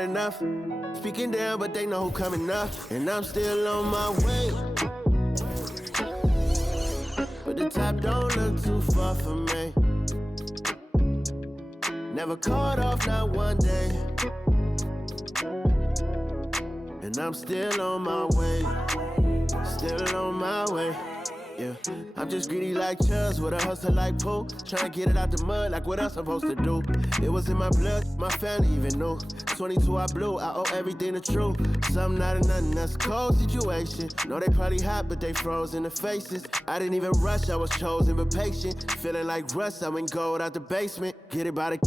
enough. Speaking down, but they know who coming up. And I'm still on my way. But the top don't look too far for me. Never caught off, not one day. And I'm still on my way. Still on my way. Yeah, I'm just greedy like Chuz with a hustle like Pooh. Tryna get it out the mud like what else I'm supposed to do. It was in my blood, my family even knew. 22 I blew, I owe everything to true. Something out of nothing, that's a cold situation. Know they probably hot, but they froze in the faces. I didn't even rush, I was chosen but patient. Feeling like Russ, I went gold out the basement. Get it by the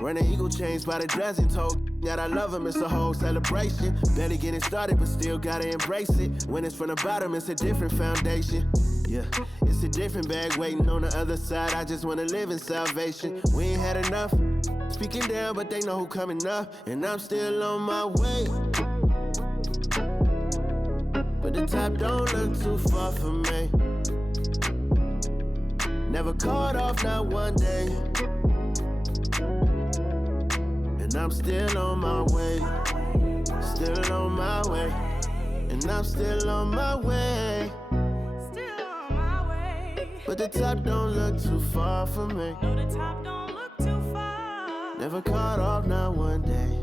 running eagle chains by the dozen. Told that I love him, it's a whole celebration. Barely getting started, but still gotta embrace it. When it's from the bottom, it's a different foundation. Yeah, it's a different bag waiting on the other side. I just wanna live in salvation. We ain't had enough. Speaking down, but they know who coming up. And I'm still on my way. But the top don't look too far for me. Never caught off, not one day. And I'm still on my way. Still on my way. And I'm still on my way. But the top don't look too far for me. No, the top don't look too far. Never caught off, not one day.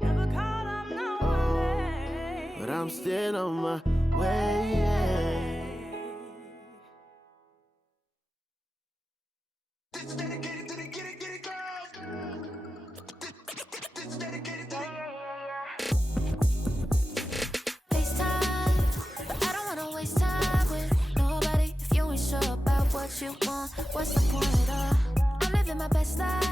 Never caught off, not one day. But I'm still on my way. This is dedicated to the get it girls. This is dedicated to FaceTime, but I don't wanna waste time with nobody if you ain't sure about what you want. What's the point at all? I'm living my best life.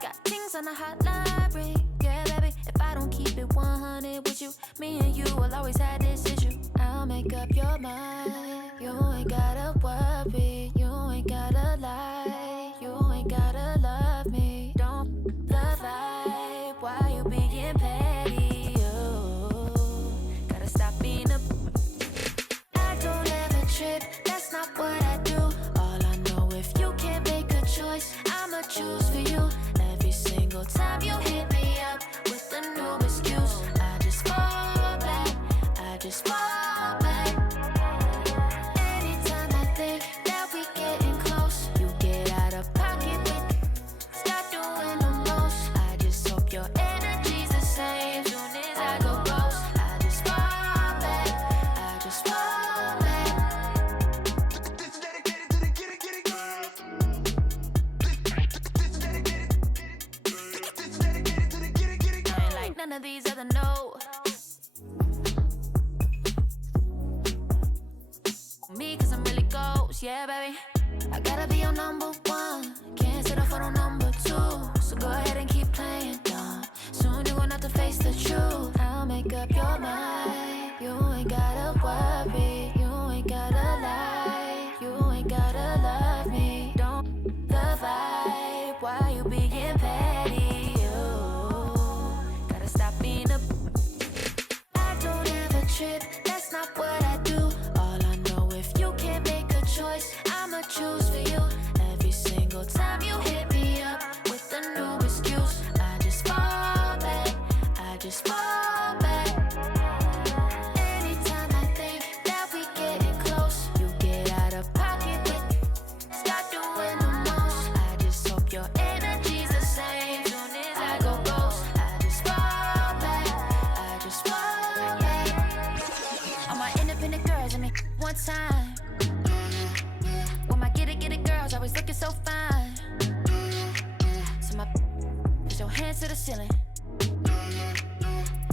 Got things on the hotline ring. Yeah, baby, if I don't keep it 100 with you, me and you will always have this issue. I'll make up your mind. You ain't gotta worry. You ain't gotta lie. You ain't gotta love me. Don't the vibe. Why you being petty? You gotta stop being a. I don't ever trip. That's not what I do. All I know, if you can't make a choice, I'ma choose for you. Every single time you hit me up with a new excuse, I just fall back. I just fall back. Anytime I think that we getting close, you get out of pocket with stop doing the most. I just hope your energy's the same. Soon as I go ghost, I just fall back. I just fall back. This is dedicated to the get it girls. This is dedicated. This is dedicated to the get it girls. I ain't like none of these other no. Me, cause I'm really ghost, yeah, baby. I gotta be your number one. Can't settle for no number two. So go ahead and keep playing dumb. Soon you're gonna have to face the truth. I'll make up your mind. You ain't gotta worry. You ain't gotta lie. You ain't gotta love me. Don't the vibe. Why you being petty? You gotta stop being a. I don't ever trip. That's not what I do. All I know, if you can't make a choice, I'ma choose for you. Every single time you hit me up with a new excuse, I just fall back. I just fall back. Anytime I think that we getting close, you get out of pocket with stop doing the most. I just hope your energy's the same. Soon as I go ghost, I just fall back. I just fall back. All my independent girls, I mean, one time. When my get it girls always looking so fine. So my put your hands to the ceiling.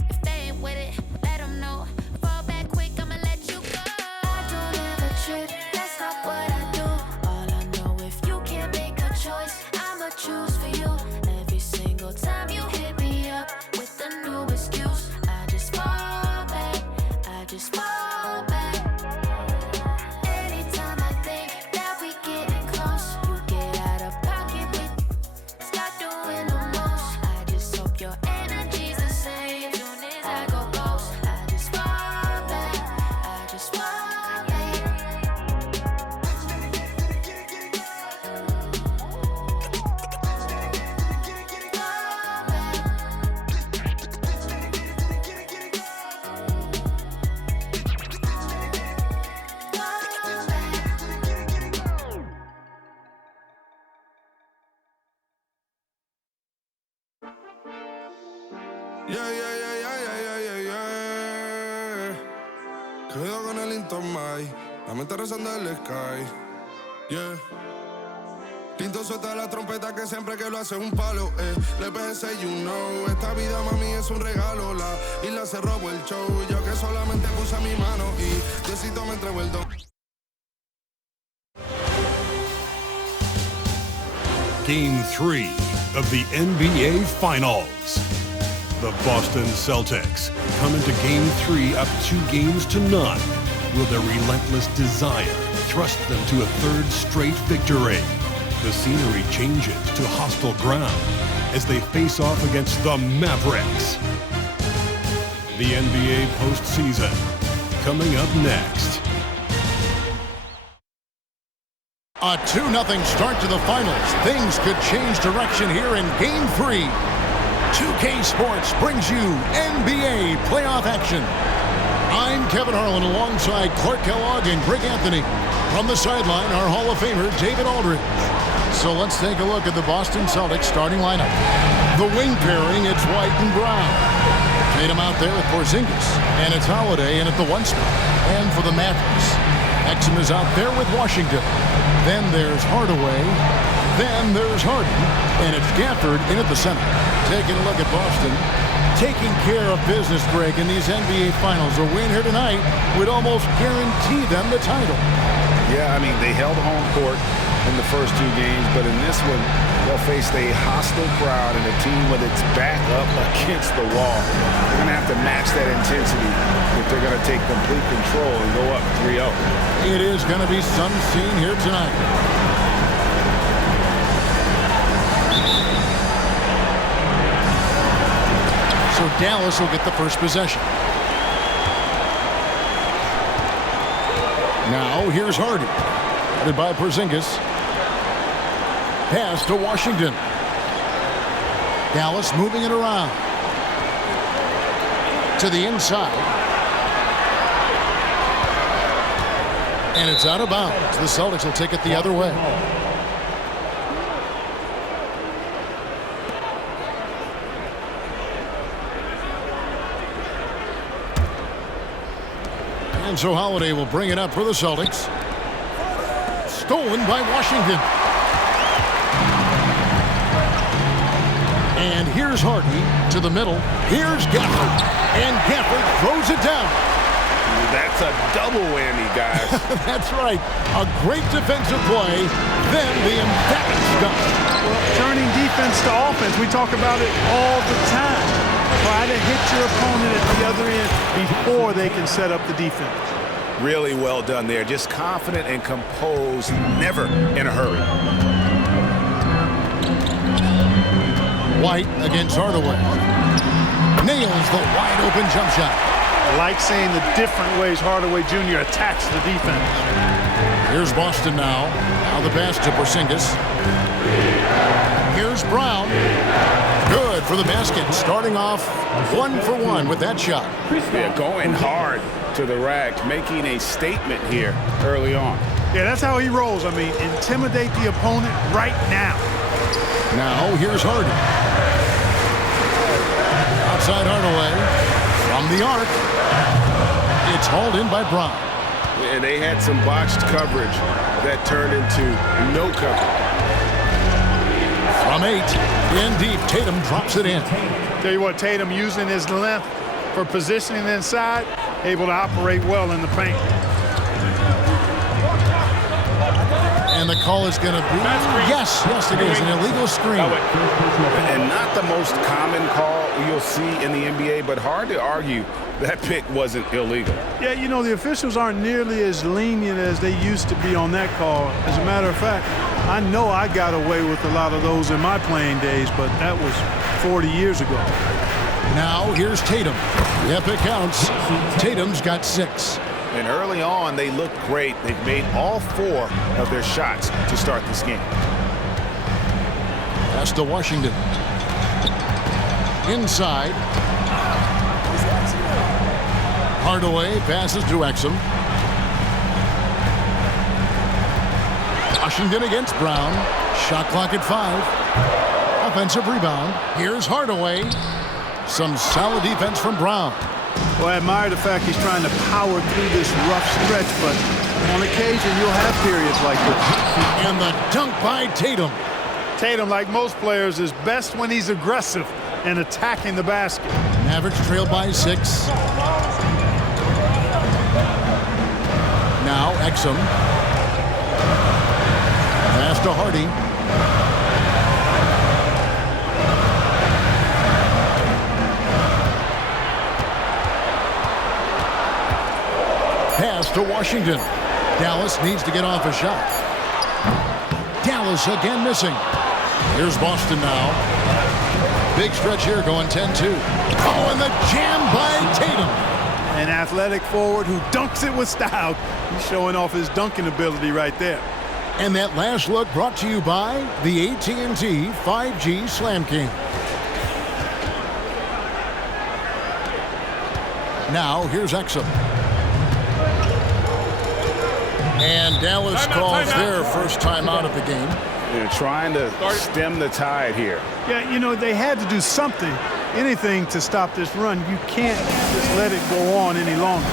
If they ain't with it, let them know. Fall back quick, I'ma let you go. I don't ever trip, that's not what I do. All I know, if you can't make a choice, I'ma choose for you. Every single time you hit me up with a new excuse, I just fall back. I just fall back. Anytime I think that we getting close, you get out of pocket with stop doing the most. I just hope your Yeah, yeah, yeah, yeah, yeah, yeah, yeah, yeah. Cuidado con el Intomai, la mente rezando el sky. Yeah. Tinto suelta la trompeta que siempre que lo hace es un palo, Le pensé, you know, esta vida, mami, es un regalo. La isla se robó el show, yo que solamente puse mi mano y Diosito me entregó el don. Game 3 of the NBA Finals. The Boston Celtics come into Game 3 up 2-0. Will their relentless desire thrust them to a third straight victory? The scenery changes to hostile ground as they face off against the Mavericks. The NBA postseason coming up next. A 2-0 start to the finals. Things could change direction here in Game 3. 2K Sports brings you NBA playoff action. I'm Kevin Harlan alongside Clark Kellogg and Greg Anthony. From the sideline, our Hall of Famer, David Aldridge. So let's take a look at the Boston Celtics starting lineup. The wing pairing, it's White and Brown. Tatum out there with Porzingis. And it's Holiday in at the 1 spot. And for the Mavericks, Exum is out there with Washington. Then there's Hardaway. Then there's Harden. And it's Gafford in at the center. Taking a look at Boston. Taking care of business, Greg, in these NBA Finals. A win here tonight would almost guarantee them the title. Yeah, I mean, they held home court in the first 2 games, but in this one, they'll face a hostile crowd and a team with its back up against the wall. They're going to have to match that intensity if they're going to take complete control and go up 3-0. It is going to be some scene here tonight. So Dallas will get the first possession. Now here's Harden. Headed by Porzingis. Pass to Washington. Dallas moving it around. To the inside. And it's out of bounds. The Celtics will take it the other way. And so Holiday will bring it up for the Celtics. Stolen by Washington. And here's Harden to the middle. Here's Gafford. And Gafford throws it down. That's a double whammy, guys. That's right. A great defensive play. Then the emphatic dunk. Well, turning defense to offense, we talk about it all the time. Try to hit your opponent at the other end before they can set up the defense. Really well done there. Just confident and composed, never in a hurry. White against Hardaway. Nails the wide open jump shot. I like seeing the different ways Hardaway Jr. attacks the defense. Here's Boston now. Now the pass to Porzingis. Here's Brown. Good for the basket. Starting off 1 for 1 with that shot. Yeah, going hard to the rack, making a statement here early on. Yeah, that's how he rolls. I mean, intimidate the opponent right now. Now here's Harden. Outside Hardaway. From the arc. It's hauled in by Brown. And they had some botched coverage that turned into no coverage. From 8, in deep, Tatum drops it in. Tell you what, Tatum using his length for positioning inside, able to operate well in the paint. And the call is going to be, yes, it is, an illegal screen. And not the most common call you'll see in the NBA, but hard to argue that pick wasn't illegal. Yeah, you know, the officials aren't nearly as lenient as they used to be on that call. As a matter of fact, I know I got away with a lot of those in my playing days, but that was 40 years ago. Now here's Tatum. Yep, it counts. Tatum's got 6. And early on, they looked great. They've made all 4 of their shots to start this game. Pass to Washington. Inside. Hardaway passes to Exum. Washington against Brown. Shot clock at 5. Offensive rebound. Here's Hardaway. Some solid defense from Brown. Well, I admire the fact he's trying to power through this rough stretch, but on occasion you'll have periods like this. And the dunk by Tatum. Tatum, like most players, is best when he's aggressive and attacking the basket. Mavericks trail by 6. Now Exum. Pass to Hardy. Pass to Washington. Dallas needs to get off a shot. Dallas again missing. Here's Boston now. Big stretch here going 10-2. Oh, and the jam by Tatum. An athletic forward who dunks it with style. He's showing off his dunking ability right there. And that last look brought to you by the AT&T 5G Slam King. Now here's Exum. And Dallas calls their first time out of the game. They're trying to stem the tide here. Yeah, you know, they had to do something, anything to stop this run. You can't just let it go on any longer.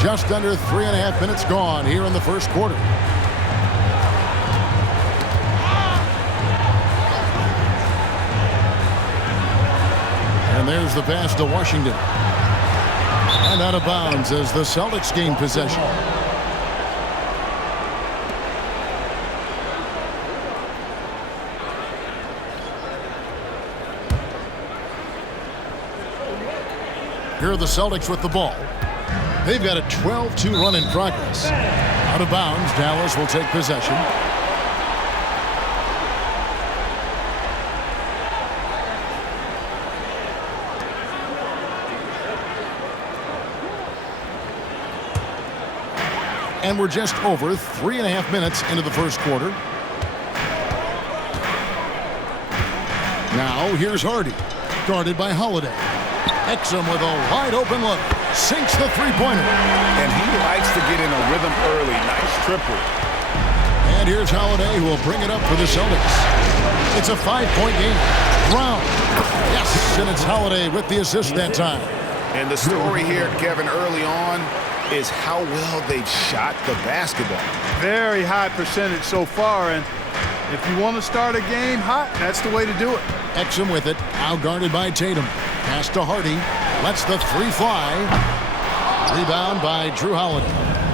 Just under 3.5 minutes gone here in the first quarter. And there's the pass to Washington. And out of bounds as the Celtics gain possession. Here are the Celtics with the ball. They've got a 12-2 run in progress. Out of bounds, Dallas will take possession. And we're just over 3.5 minutes into the first quarter. Now here's Hardy, guarded by Holiday. Exum with a wide open look. Sinks the three-pointer. And he likes to get in a rhythm early. Nice triple. And here's Holiday, who will bring it up for the Celtics. It's a 5-point game. Brown. Yes, and it's Holiday with the assist that time. And the story here, Kevin, early on is how well they've shot the basketball. Very high percentage so far, and if you want to start a game hot, that's the way to do it. Exum with it, now guarded by Tatum. Pass to Hardy, lets the three fly. Rebound by Drew Holiday.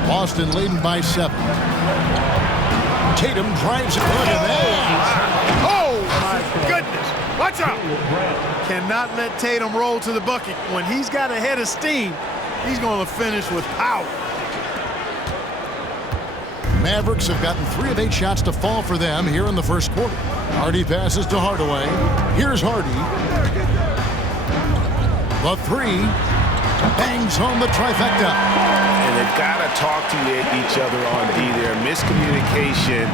Boston leading by 7. Tatum drives it. Look at that. Oh, my goodness. Watch out. Cannot let Tatum roll to the bucket. When he's got a head of steam, he's going to finish with power. Mavericks have gotten 3 of 8 shots to fall for them here in the first quarter. Hardy passes to Hardaway. Here's Hardy. The 3 bangs home the trifecta. And they've got to talk to each other on D there. Miscommunication,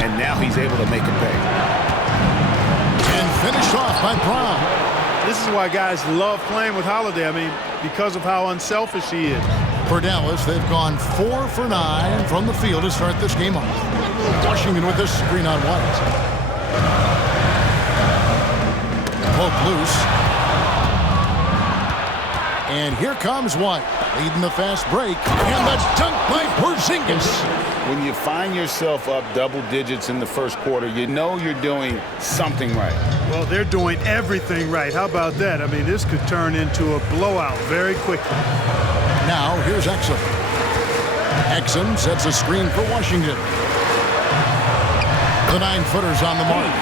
and now he's able to make a pay. And finished off by Brown. This is why guys love playing with Holiday. I mean, because of how unselfish he is. For Dallas, they've gone 4 for 9 from the field to start this game off. Washington with this screen on White. Poke loose. And here comes White, leading the fast break. And the dunk by Porzingis. When you find yourself up double digits in the first quarter, you know you're doing something right. Well, they're doing everything right. How about that? I memean, this could turn into a blowout very quickly. Now, here's Exum. Exum sets a screen for Washington. The 9-footer's on the mark.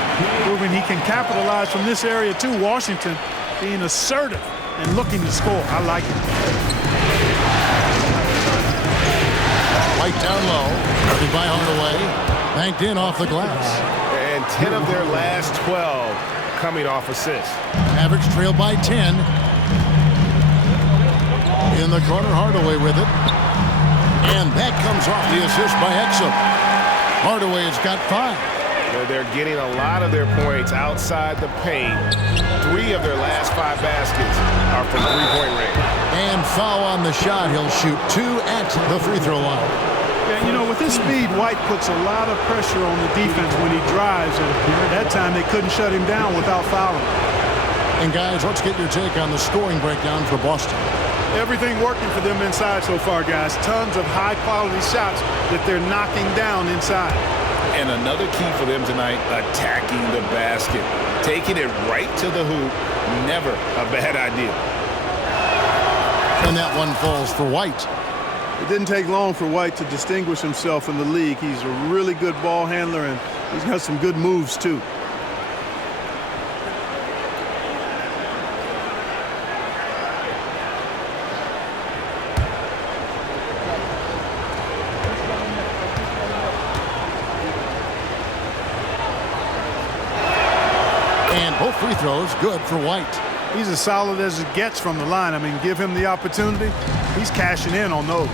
Proving he can capitalize from this area, too. Washington being assertive and looking to score. I like it. White down low. Guarded by Hardaway. Banked in off the glass. And 10 of their last 12 coming off assists. Mavericks trail by 10. In the corner, Hardaway with it. And that comes off the assist by Exum. Hardaway has got 5. They're getting a lot of their points outside the paint. 3 of their last 5 baskets are from three-point range. And foul on the shot. He'll shoot 2 at the free throw line. Yeah, you know, with his speed, White puts a lot of pressure on the defense when he drives. And at that time, they couldn't shut him down without fouling. And guys, let's get your take on the scoring breakdown for Boston. Everything working for them inside so far, guys. Tons of high-quality shots that they're knocking down inside. And another key for them tonight, attacking the basket. Taking it right to the hoop, never a bad idea. And that one falls for White. It didn't take long for White to distinguish himself in the league. He's a really good ball handler, and he's got some good moves, too. Both free throws good for White. He's as solid as it gets from the line. I mean, give him the opportunity. He's cashing in on those.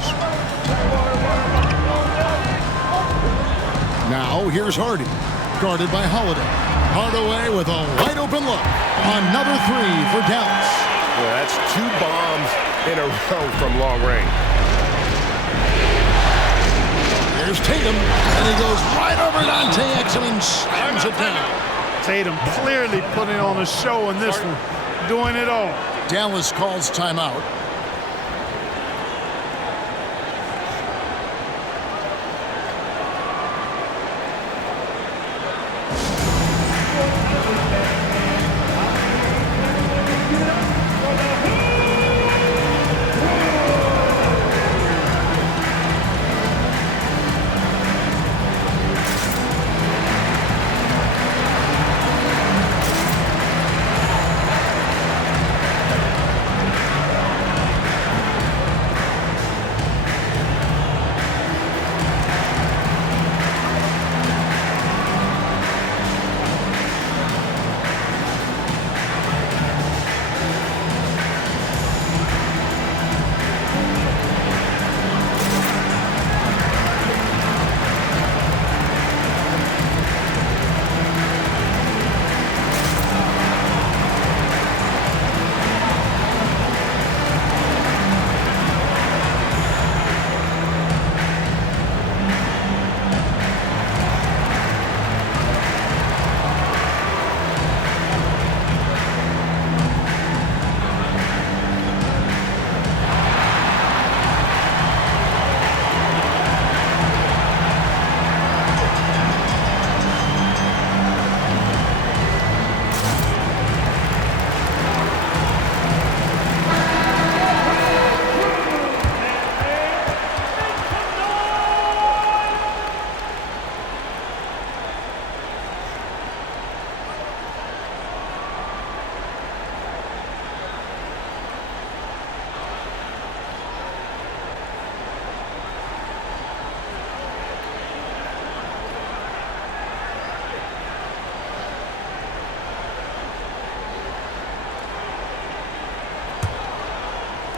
Now here's Hardy, guarded by Holiday. Hardaway with a wide open look. Another 3 for Dallas. Well, that's 2 bombs in a row from long range. There's Tatum, and he goes right over Dante Exum and slams it down. Tatum clearly putting on a show in this one, doing it all. Dallas calls timeout.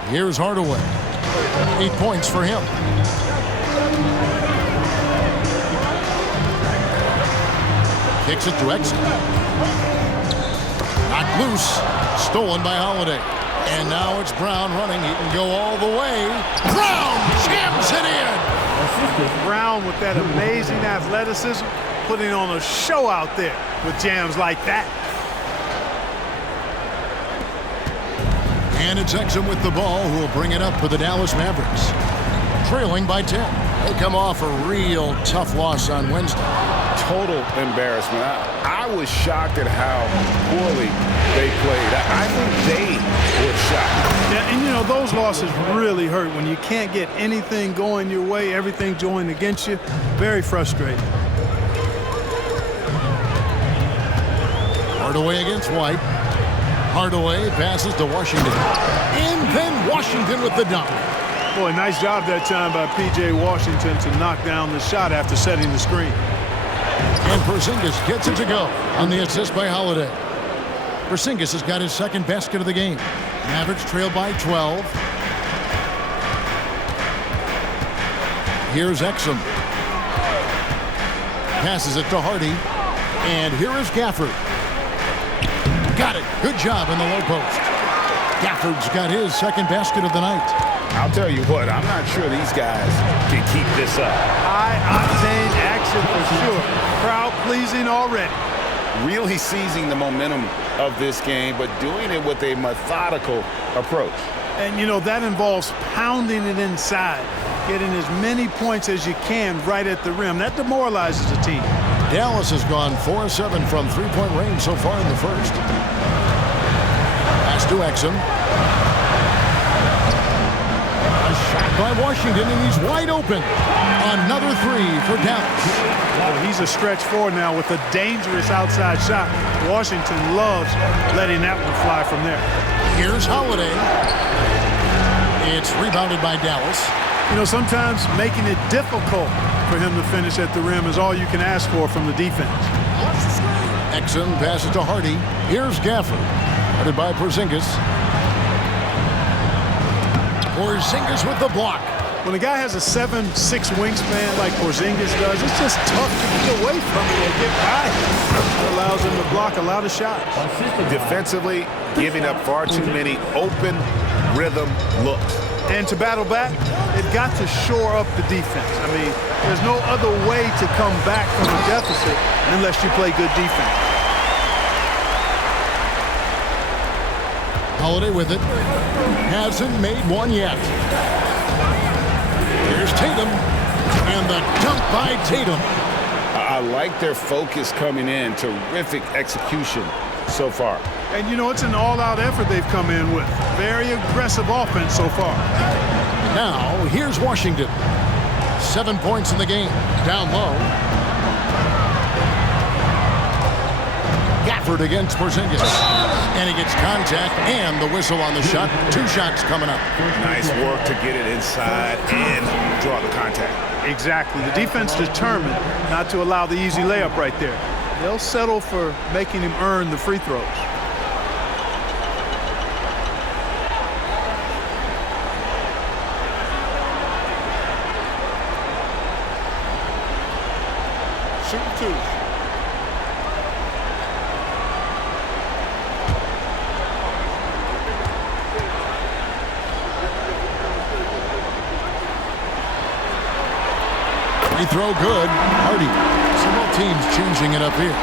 Here's Hardaway. 8 points for him. Kicks it to Exum. Knocked loose. Stolen by Holiday. And now it's Brown running. He can go all the way. Brown jams it in. Brown with that amazing athleticism, putting on a show out there with jams like that. And it's Exum with the ball, who will bring it up for the Dallas Mavericks. Trailing by 10. They come off a real tough loss on Wednesday. Total embarrassment. I was shocked at how poorly they played. I think they were shocked. Yeah, and you know, those losses really hurt when you can't get anything going your way, everything's going against you. Very frustrating. Hardaway against White. Hardaway passes to Washington. And then Washington with the dunk. Boy, nice job that time by P.J. Washington to knock down the shot after setting the screen. And Porzingis gets it to go on the assist by Holiday. Porzingis has got his second basket of the game. Mavericks trail by 12. Here's Exum. Passes it to Hardy. And here is Gafford. Got it. Good job in the low post. Gafford's got his second basket of the night. I'll tell you what, I'm not sure these guys can keep this up. High-octane action for sure. Crowd-pleasing already. Really seizing the momentum of this game, but doing it with a methodical approach. And, you know, that involves pounding it inside, getting as many points as you can right at the rim. That demoralizes the team. Dallas has gone 4-7 from three-point range so far in the first. Pass to Exum. A shot by Washington, and he's wide open. Another three for Dallas. Well, he's a stretch forward now with a dangerous outside shot. Washington loves letting that one fly from there. Here's Holiday. It's rebounded by Dallas. You know, sometimes making it difficult for him to finish at the rim is all you can ask for from the defense. Exum passes to Hardy. Here's Gafford. Guarded by Porzingis. Porzingis with the block. When a guy has a 7'6" wingspan like Porzingis does, it's just tough to get away from him and get by. It allows him to block a lot of shots. Defensively, giving up far too many open rhythm looks. And to battle back, they've got to shore up the defense. I mean, there's no other way to come back from a deficit unless you play good defense. Holiday with it. Hasn't made one yet. Here's Tatum. And the dunk by Tatum. I like their focus coming in. Terrific execution so far. And, you know, it's an all-out effort they've come in with. Very aggressive offense so far. Now, here's Washington. 7 points in the game. Down low. Gafford against Porzingis. And he gets contact and the whistle on the shot. 2 shots coming up. Nice work to get it inside and draw the contact. Exactly. The defense determined not to allow the easy layup right there. They'll settle for making him earn the free throws. Shoot 2. Free throw good. Hardy. Several teams changing it up here.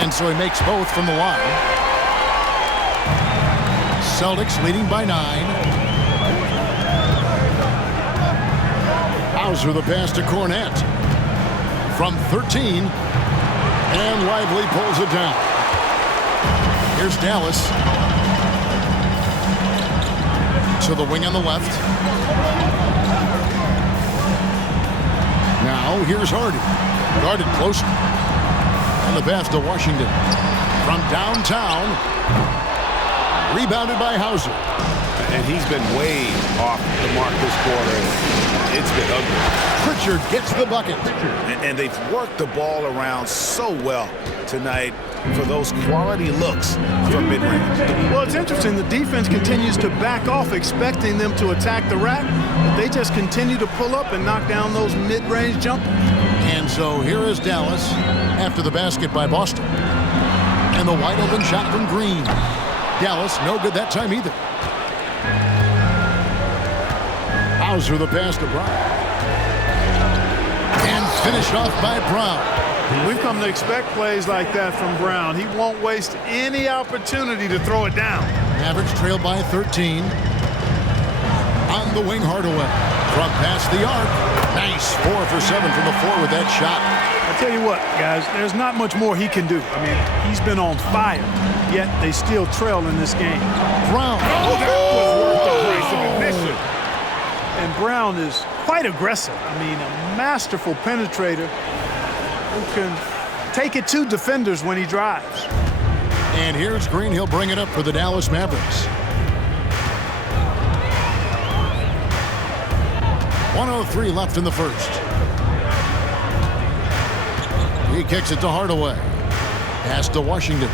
And so he makes both from the line. Celtics leading by 9. Hauser the pass to Cornette. From 13. And Lively pulls it down. Here's Dallas. To the wing on the left. Now here's Hardy. Guarded closer. And the pass to Washington. from downtown. Rebounded by Hauser. And he's been way off the mark this quarter. It's been ugly. Pritchard gets the bucket. And they've worked the ball around so well tonight for those quality looks from mid-range. Well, it's interesting. The defense continues to back off, expecting them to attack the rack, but they just continue to pull up and knock down those mid-range jumpers. And so here is Dallas after the basket by Boston. And the wide open shot from Green. Dallas no good that time either. Hauser the pass to Brown. And finished off by Brown. We've come to expect plays like that from Brown. He won't waste any opportunity to throw it down. Mavericks trailed by 13. On the wing, Hardaway. From past the arc. Nice 4 for 7 from the floor with that shot. I tell you what, guys, there's not much more he can do. I mean, he's been on fire, yet they still trail in this game. Brown. Oh, that was worth the price of admission. And Brown is quite aggressive. I mean, a masterful penetrator who can take it to defenders when he drives. And here's Green. He'll bring it up for the Dallas Mavericks. 1:03 left in the first. He kicks it to Hardaway. Pass to Washington.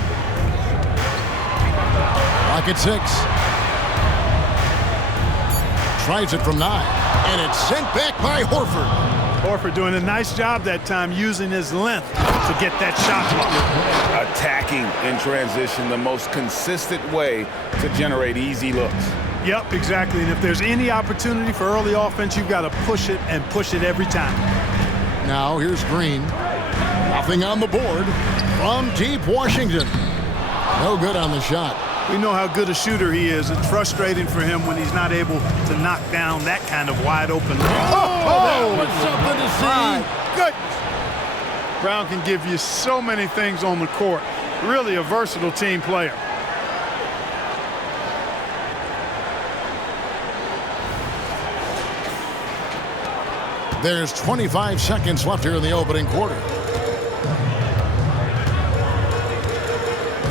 Clock at 6. Tries it from 9. And it's sent back by Horford. Horford doing a nice job that time using his length to get that shot off. Attacking in transition, the most consistent way to generate easy looks. Yep, exactly. And if there's any opportunity for early offense, you've got to push it and push it every time. Now here's Green. Nothing on the board from deep Washington. No good on the shot. We know how good a shooter he is. It's frustrating for him when he's not able to knock down that kind of wide open. That was something to see. My goodness. Brown can give you so many things on the court. Really a versatile team player. There's 25 seconds left here in the opening quarter.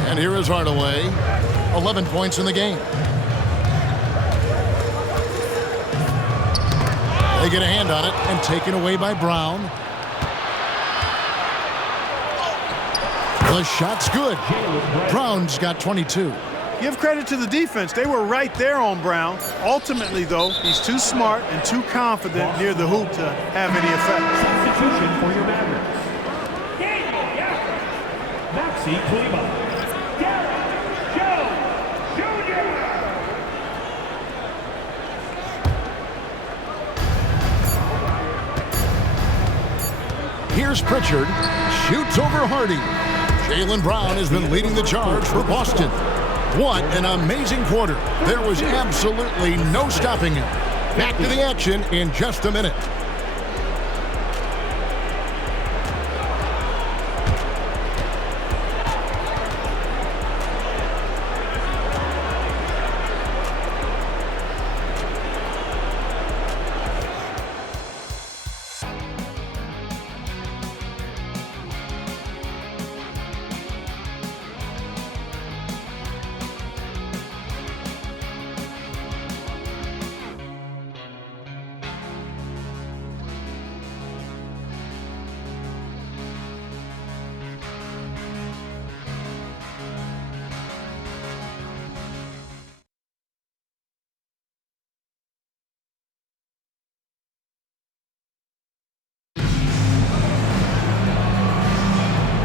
And here is Hardaway. 11 points in the game. They get a hand on it and taken away by Brown. The shot's good. Brown's got 22. Give credit to the defense. They were right there on Brown. Ultimately, though, he's too smart and too confident near the hoop to have any effect. Substitution for your Mavericks. Maxi Kleba. Here's Pritchard. Shoots over Hardy. Jaylen Brown has been leading the charge for Boston. What an amazing quarter. There was absolutely no stopping him. Back to the action in just a minute.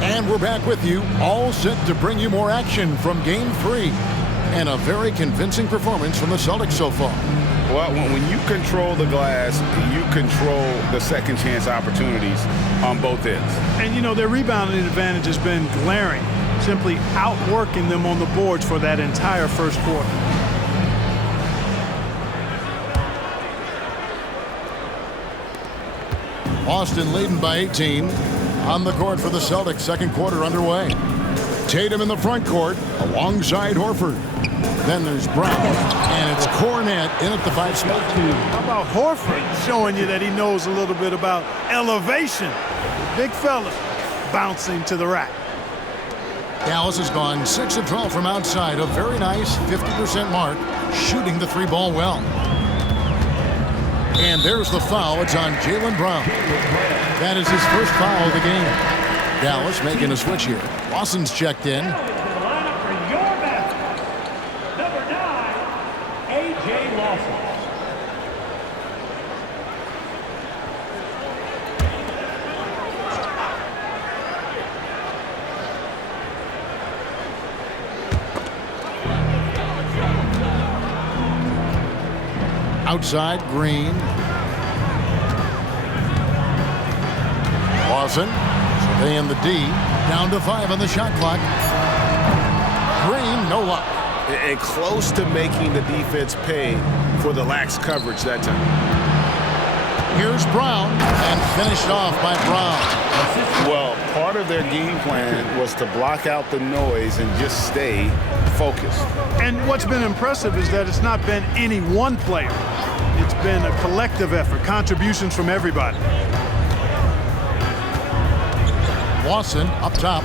And we're back with you, all set to bring you more action from Game 3. And a very convincing performance from the Celtics so far. Well, when you control the glass, you control the second chance opportunities on both ends. And, you know, their rebounding advantage has been glaring, simply outworking them on the boards for that entire first quarter. Boston leading by 18. On the court for the Celtics, second quarter underway. Tatum in the front court alongside Horford. Then there's Brown, and it's Cornette in at the 5 spot. How about Horford showing you that he knows a little bit about elevation? Big fella bouncing to the rack. Dallas has gone 6 of 12 from outside, a very nice 50% mark, shooting the 3-ball well. And there's the foul. It's on Jaylen Brown. That is his first foul of the game. Dallas making a switch here. Lawson's checked in. Number 9, A.J. Lawson. Outside, Green. Lawson surveying the D. Down to 5 on the shot clock. Green, no luck. And close to making the defense pay for the lax coverage that time. Here's Brown, and finished off by Brown. Well, part of their game plan was to block out the noise and just stay focused. And what's been impressive is that it's not been any one player. It's been a collective effort, contributions from everybody. Lawson up top.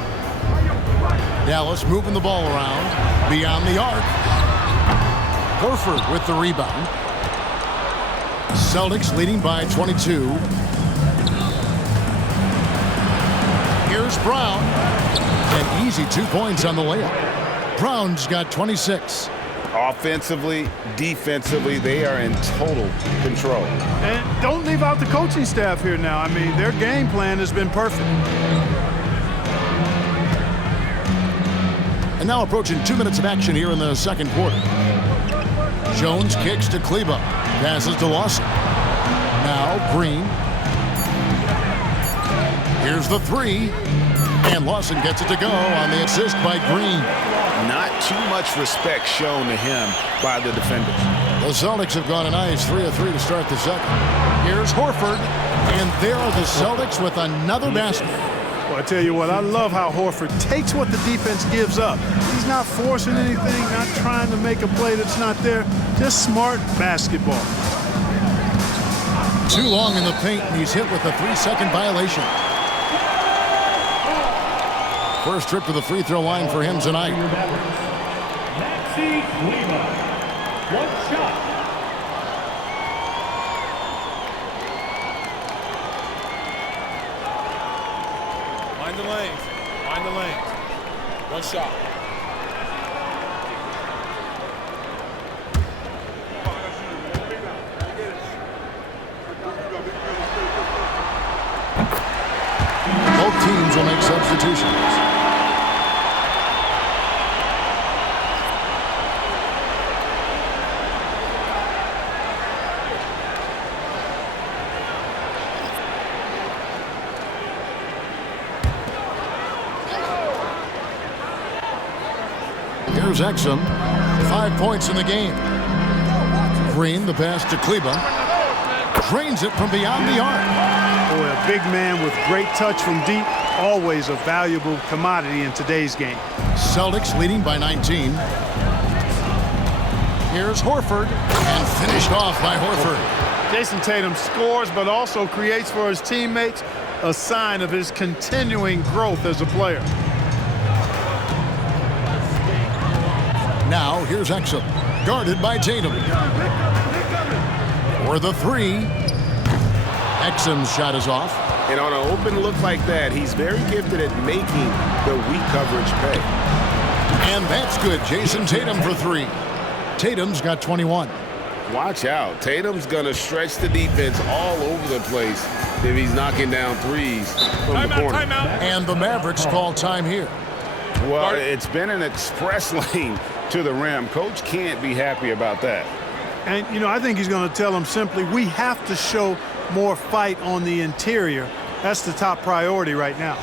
Dallas moving the ball around beyond the arc. Horford with the rebound. Celtics leading by 22. Here's Brown. An easy 2 points on the layup. Brown's got 26. Offensively, defensively, they are in total control. And don't leave out the coaching staff here now. I mean, their game plan has been perfect. And now approaching 2 minutes of action here in the second quarter. Jones kicks to Kleba. Passes to Lawson. Now Green. Here's the 3. And Lawson gets it to go on the assist by Green. Not too much respect shown to him by the defenders. The Celtics have gone a nice 3 of 3 to start the second. Here's Horford. And there are the Celtics with another basket. Well, I tell you what, I love how Horford takes what the defense gives up. He's not forcing anything, not trying to make a play that's not there. Just smart basketball. Too long in the paint, and he's hit with a 3-second violation. First trip to the free throw line for him tonight. Maxi Kleba. 1 shot. Mind the lanes. Mind the lanes. 1 shot. Both teams will make substitutions. Here's Exum. 5 points in the game. Green, the pass to Kleba. Drains it from beyond the arc. Boy, a big man with great touch from deep, always a valuable commodity in today's game. Celtics leading by 19. Here's Horford, and finished off by Horford. Jason Tatum scores, but also creates for his teammates, a sign of his continuing growth as a player. Now here's Exum, guarded by Tatum. For the 3. Exum's shot is off. And on an open look like that, he's very gifted at making the weak coverage pay. And that's good. Jason Tatum for 3. Tatum's got 21. Watch out. Tatum's going to stretch the defense all over the place if he's knocking down threes from the corner. And the Mavericks call time here. Well, it's been an express lane to the rim. Coach can't be happy about that. And, you know, I think he's going to tell them simply, we have to show more fight on the interior. That's the top priority right now.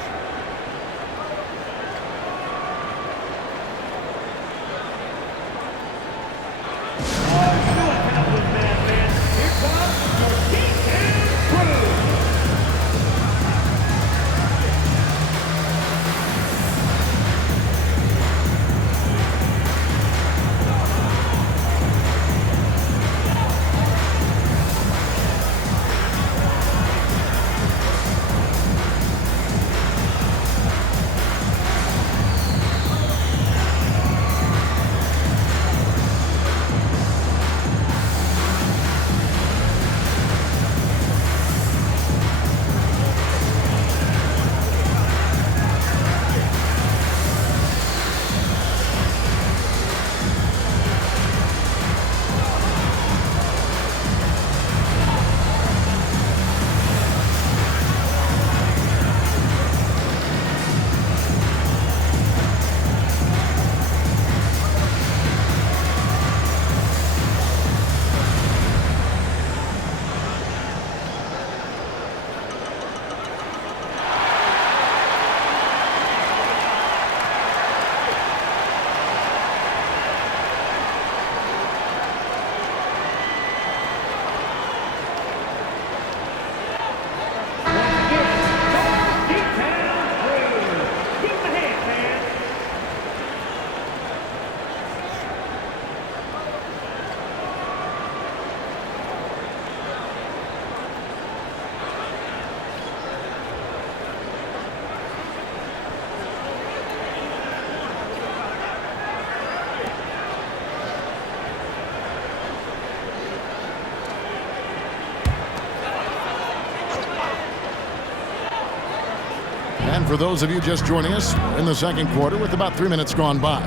And for those of you just joining us, in the second quarter with about 3 minutes gone by.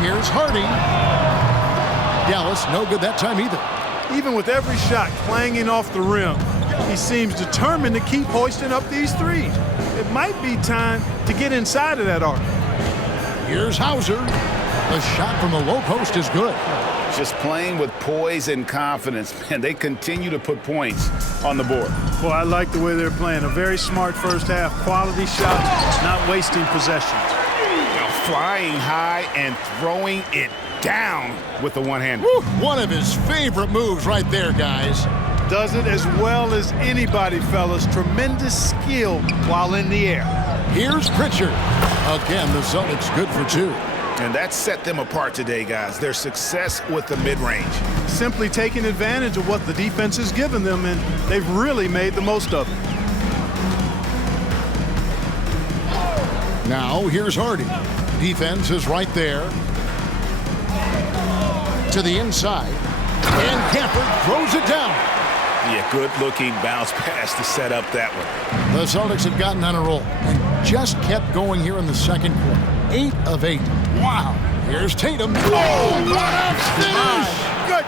Here's Hardy. Dallas, no good that time either. Even with every shot clanging off the rim, he seems determined to keep hoisting up these threes. It might be time to get inside of that arc. Here's Hauser. The shot from the low post is good. Just playing with poise and confidence, man. They continue to put points on the board. Boy, I like the way they're playing. A very smart first half. Quality shots, not wasting possessions. Flying high and throwing it down with the one-hand. One of his favorite moves right there, guys. Does it as well as anybody, fellas. Tremendous skill while in the air. Here's Pritchard. Again, the Celtics good for 2. And that set them apart today, guys. Their success with the mid-range. Simply taking advantage of what the defense has given them, and they've really made the most of it. Now, here's Hardy. Defense is right there. To the inside. And Camper throws it down. Yeah, good-looking bounce pass to set up that one. The Celtics have gotten on a roll and just kept going here in the second quarter. 8 of 8. Wow. Here's Tatum. Oh, what a finish! Good.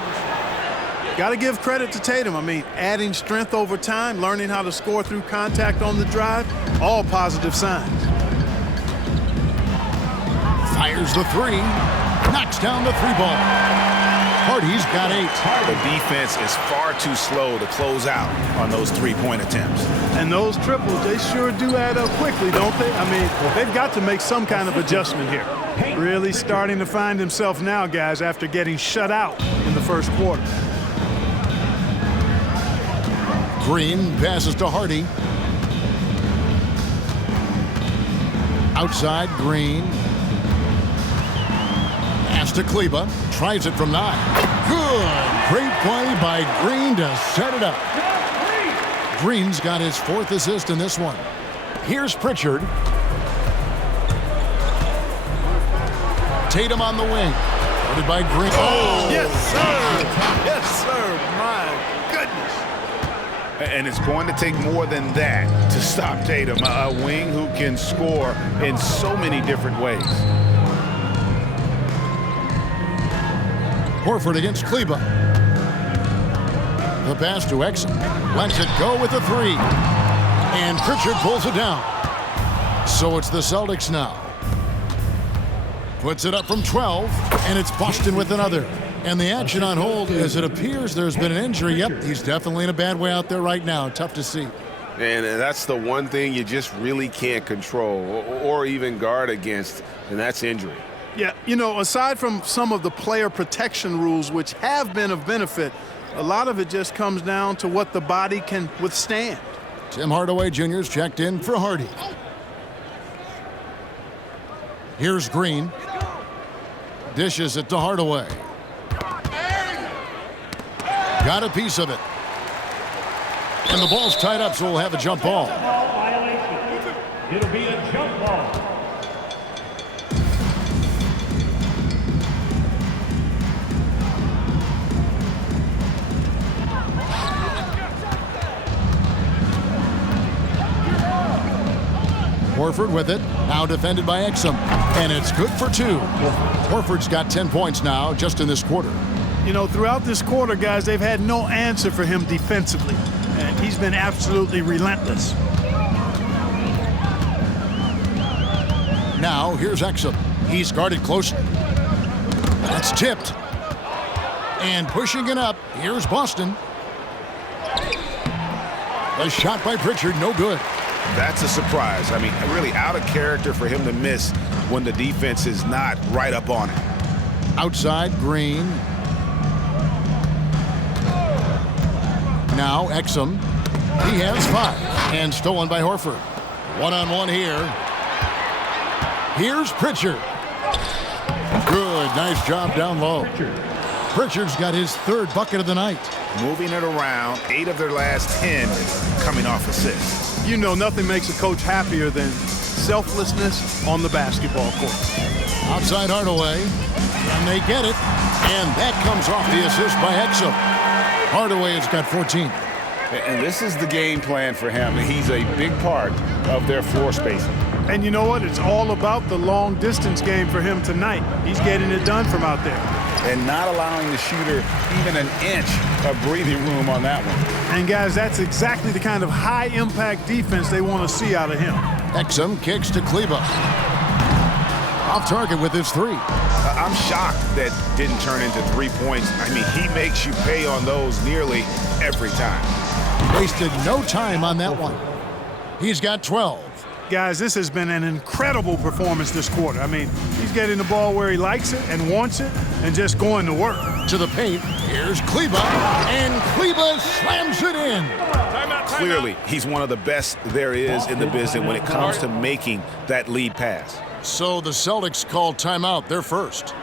Got to give credit to Tatum. I mean, adding strength over time, learning how to score through contact on the drive, all positive signs. Fires the 3. Knocks down the 3 ball. Hardy's got 8. The defense is far too slow to close out on those 3-point attempts. And those triples, they sure do add up quickly, don't they? I mean, they've got to make some kind of adjustment here. Really starting to find himself now, guys, after getting shut out in the first quarter. Green passes to Hardy. Outside, Green. Pass to Kleba. Tries it from 9. Good. Great play by Green to set it up. Green's got his 4th assist in this one. Here's Pritchard. Tatum on the wing. Guarded by Green. Oh, yes, sir. Yes, sir. My goodness. And it's going to take more than that to stop Tatum, a wing who can score in so many different ways. Horford against Kleba. The pass to Exum. Lets it go with a 3. And Pritchard pulls it down. So it's the Celtics now. Puts it up from 12. And it's Boston with another. And the action on hold as it appears there's been an injury. Yep, he's definitely in a bad way out there right now. Tough to see. And that's the one thing you just really can't control or even guard against, and that's injury. Yeah, you know, aside from some of the player protection rules, which have been of benefit, a lot of it just comes down to what the body can withstand. Tim Hardaway Jr.'s checked in for Hardy. Here's Green. Dishes it to Hardaway. Got a piece of it. And the ball's tied up, so we'll have a jump ball. Violation. It'll be a jump ball. Horford with it, now defended by Exum, and it's good for 2. Horford's got 10 points now just in this quarter. You know, throughout this quarter, guys, they've had no answer for him defensively, and he's been absolutely relentless. Now, here's Exum. He's guarded closely. That's tipped. And pushing it up, here's Boston. A shot by Pritchard, no good. That's a surprise. I mean, really out of character for him to miss when the defense is not right up on it. Outside, Green. Now, Exum. He has 5. And stolen by Horford. One-on-one here. Here's Pritchard. Good. Nice job down low. Pritchard's got his 3rd bucket of the night. Moving it around, 8 of their last 10 coming off assists. You know, nothing makes a coach happier than selflessness on the basketball court. Outside Hardaway, and they get it, and that comes off the assist by Exum. Hardaway has got 14. And this is the game plan for him. He's a big part of their floor spacing. And you know what? It's all about the long distance game for him tonight. He's getting it done from out there. And not allowing the shooter even an inch of breathing room on that one. And guys, that's exactly the kind of high impact defense they want to see out of him. Exum kicks to Kleber. Off target with his three. I'm shocked that didn't turn into 3 points. I mean, he makes you pay on those nearly every time. Wasted no time on that one. He's got 12. Guys, this has been an incredible performance this quarter. I mean, he's getting the ball where he likes it and wants it and just going to work. To the paint, here's Kleber, and Kleber slams it in. Clearly, he's one of the best there is in the business when it comes to making that lead pass. So the Celtics call timeout, their first.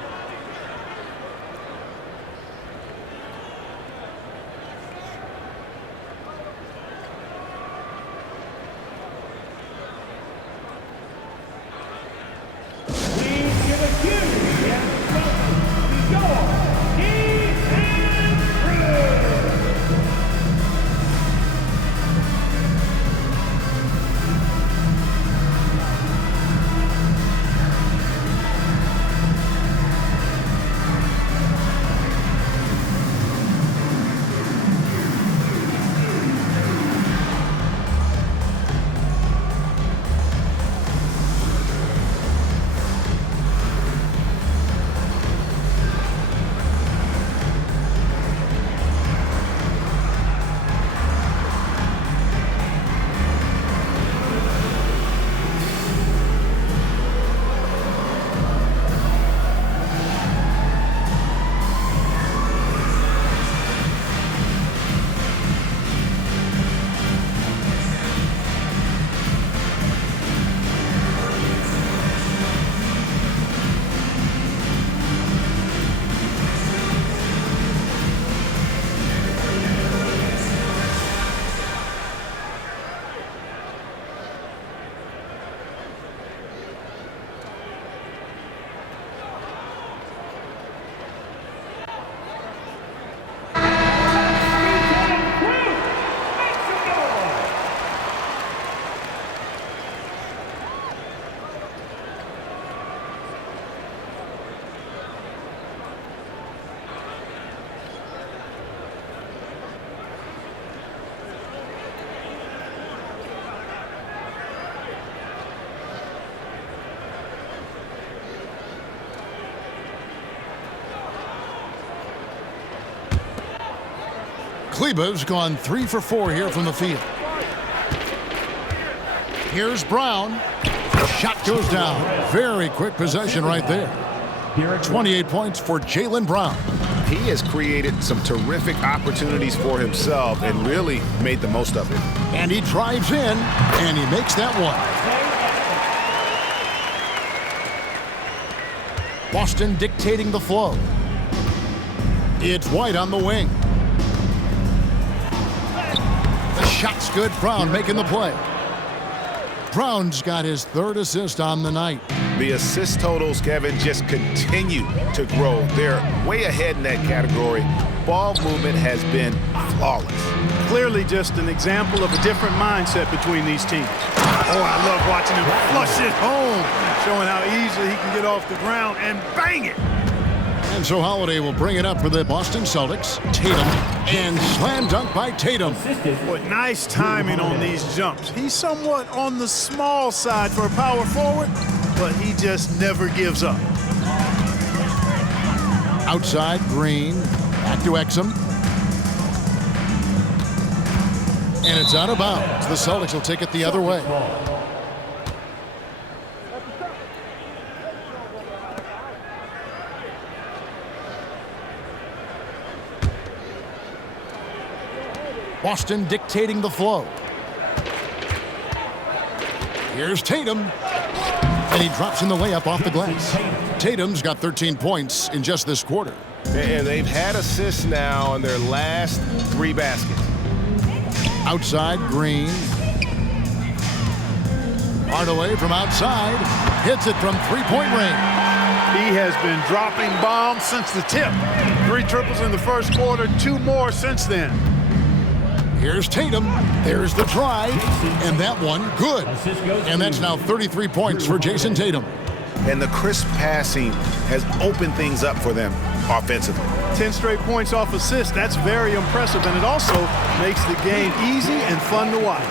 Kleber's gone 3 for 4 here from the field. Here's Brown. Shot goes down. Very quick possession right there. 28 points for Jaylen Brown. He has created some terrific opportunities for himself and really made the most of it. And he drives in, and he makes that one. Boston dictating the flow. It's White on the wing. The shot's good. Brown making the play. Brown's got his 3rd assist on the night. The assist totals, Kevin, just continue to grow. They're way ahead in that category. Ball movement has been flawless. Clearly just an example of a different mindset between these teams. Oh, I love watching him flush it home, showing how easily he can get off the ground and bang it. And so Holiday will bring it up for the Boston Celtics. Tatum, and slam dunk by Tatum. Boy, nice timing on these jumps. He's somewhat on the small side for a power forward, but he just never gives up. Outside, Green, back to Exum. And it's out of bounds. The Celtics will take it the other way. Boston dictating the flow. Here's Tatum. And he drops in the layup off the glass. Tatum's got 13 points in just this quarter. And they've had assists now on their last 3 baskets. Outside, Green. Hardaway from outside. Hits it from 3-point range. He has been dropping bombs since the tip. 3 triples in the first quarter, 2 more since then. Here's Tatum. There's the drive. And that one, good. And that's now 33 points for Jason Tatum. And the crisp passing has opened things up for them offensively. 10 straight points off assists. That's very impressive. And it also makes the game easy and fun to watch.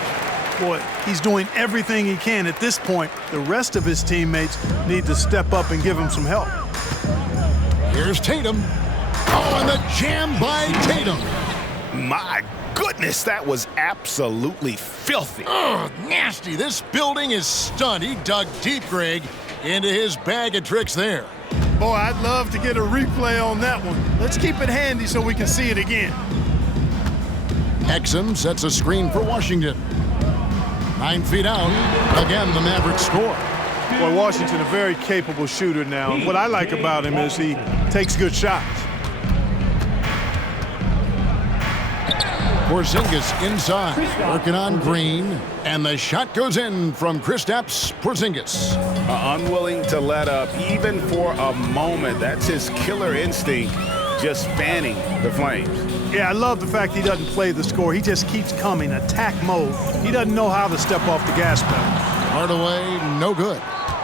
Boy, he's doing everything he can at this point. The rest of his teammates need to step up and give him some help. Here's Tatum. Oh, and the jam by Tatum. My goodness, that was absolutely filthy. Ugh, nasty. This building is stunned. He dug deep, Greg, into his bag of tricks there. Boy, I'd love to get a replay on that one. Let's keep it handy so we can see it again. Exum sets a screen for Washington. 9 feet out. Again, the Mavericks score. Boy, Washington, a very capable shooter now. And what I like about him is he takes good shots. Porzingis inside, working on Green, and the shot goes in from Kristaps Porzingis. Unwilling to let up even for a moment. That's his killer instinct, just fanning the Flames. Yeah, I love the fact he doesn't play the score. He just keeps coming, attack mode. He doesn't know how to step off the gas pedal. Hardaway, no good.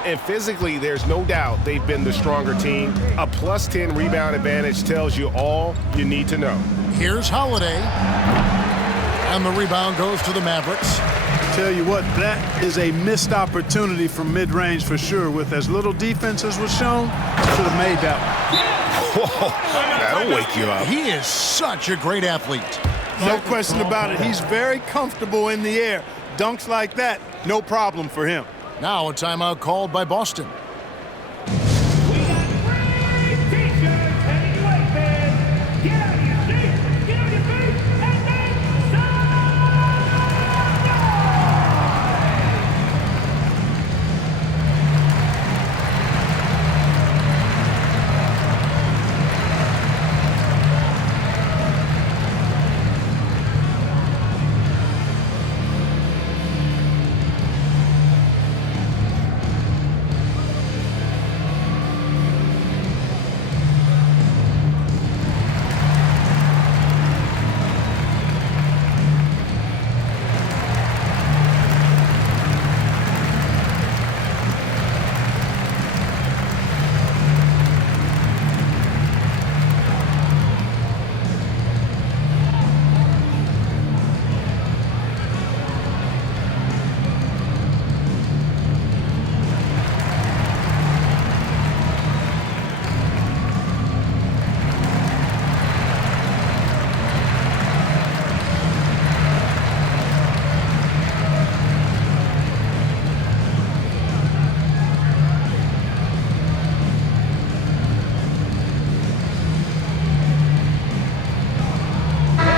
And physically, there's no doubt they've been the stronger team. A plus 10 rebound advantage tells you all you need to know. Here's Holiday. And the rebound goes to the Mavericks. Tell you what, that is a missed opportunity from mid-range for sure. With as little defense as was shown, should have made that one. Whoa, that'll wake you up. He is such a great athlete. No question about it. He's very comfortable in the air. Dunks like that, no problem for him. Now a timeout called by Boston.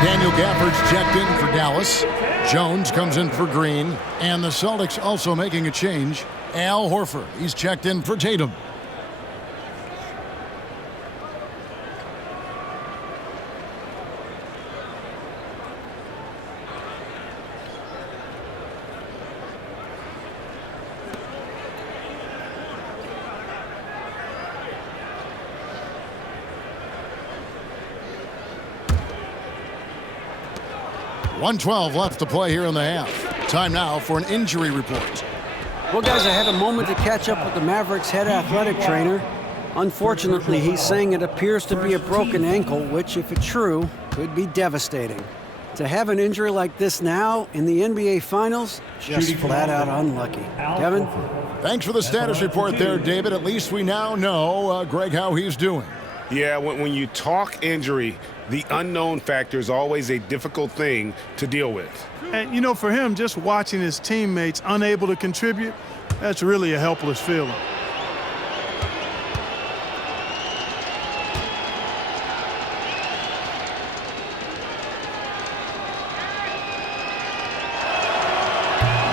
Daniel Gafford's checked in for Dallas. Jones comes in for Green. And the Celtics also making a change. Al Horford, he's checked in for Tatum. .112 left to play here in the half. Time now for an injury report. Well, guys, I had a moment to catch up with the Mavericks head athletic trainer. Unfortunately, he's saying it appears to be a broken ankle, which, if it's true, could be devastating. To have an injury like this now in the NBA Finals, just flat out unlucky. Kevin? Thanks for the status report there, David. At least we now know, Greg, how he's doing. Yeah, when you talk injury, the unknown factor is always a difficult thing to deal with. And, you know, for him, just watching his teammates unable to contribute, that's really a helpless feeling.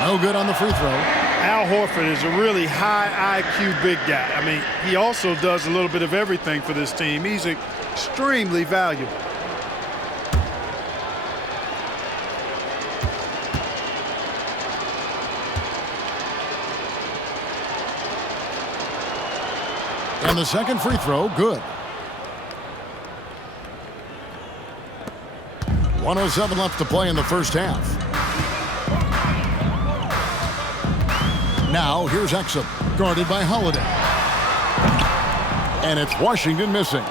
No good on the free throw. Al Horford is a really high IQ big guy. I mean, he also does a little bit of everything for this team. He's extremely valuable. And the second free throw, good. 1:07 left to play in the first half. Now here's Exum, guarded by Holiday. And it's Washington missing.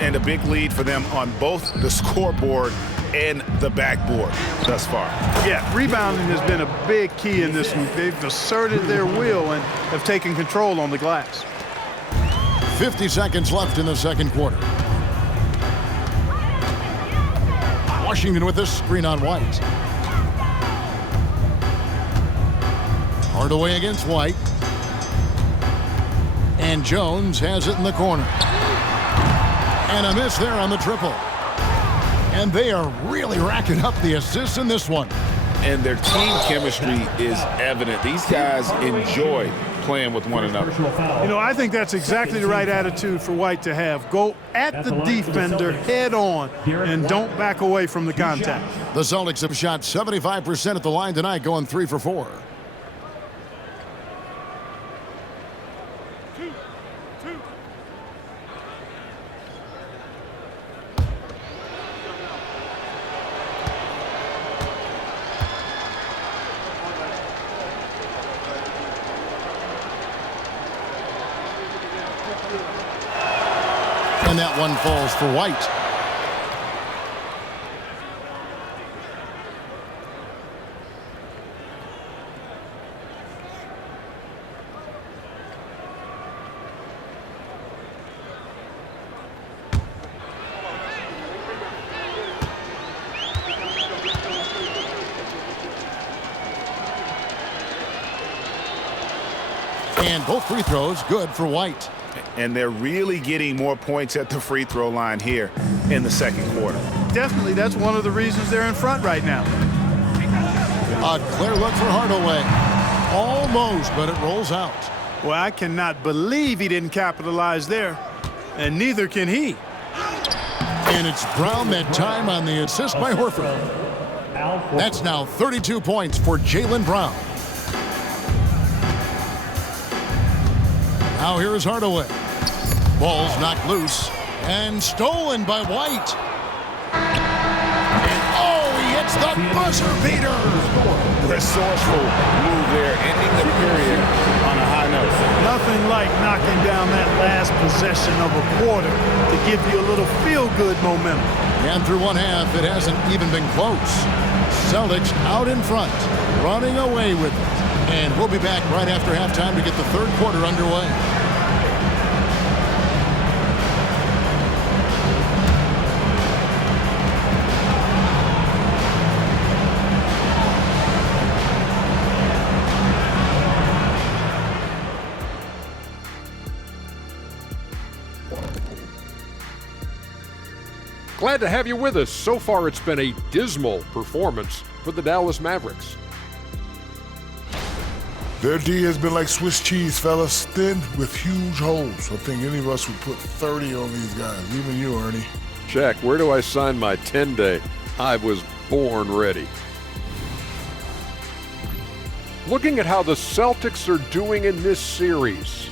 And a big lead for them on both the scoreboard and the backboard thus far. Yeah, rebounding has been a big key in this one. They've asserted their will and have taken control on the glass. 50 seconds left in the second quarter. Washington with this screen on White. Hardaway against White. And Jones has it in the corner. And a miss there on the triple. And they are really racking up the assists in this one. And their team chemistry is evident. These guys enjoy playing with one another. You know, I think that's exactly the right attitude for White to have. Go at the defender head on and don't back away from the contact. The Celtics have shot 75% at the line tonight, going 3 for 4. And that one falls for White. And both free throws good for White. And they're really getting more points at the free throw line here in the second quarter. Definitely, that's one of the reasons they're in front right now. A clear look for Hardaway. Almost, but it rolls out. Well, I cannot believe he didn't capitalize there, and neither can he. And it's Brown that time on the assist by Horford. That's now 32 points for Jaylen Brown. Now here's Hardaway. Ball's knocked loose and stolen by White. And oh, he hits the buzzer beater. Resourceful move there, ending the period on a high note. Nothing like knocking down that last possession of a quarter to give you a little feel-good momentum. And through one half, it hasn't even been close. Celtics out in front, running away with it. And we'll be back right after halftime to get the third quarter underway. Glad to have you with us. So far, it's been a dismal performance for the Dallas Mavericks. Their D has been like Swiss cheese, fellas, thin with huge holes. I think any of us would put 30 on these guys, even you, Ernie. Jack, where do I sign my 10-day? I was born ready. Looking at how the Celtics are doing in this series,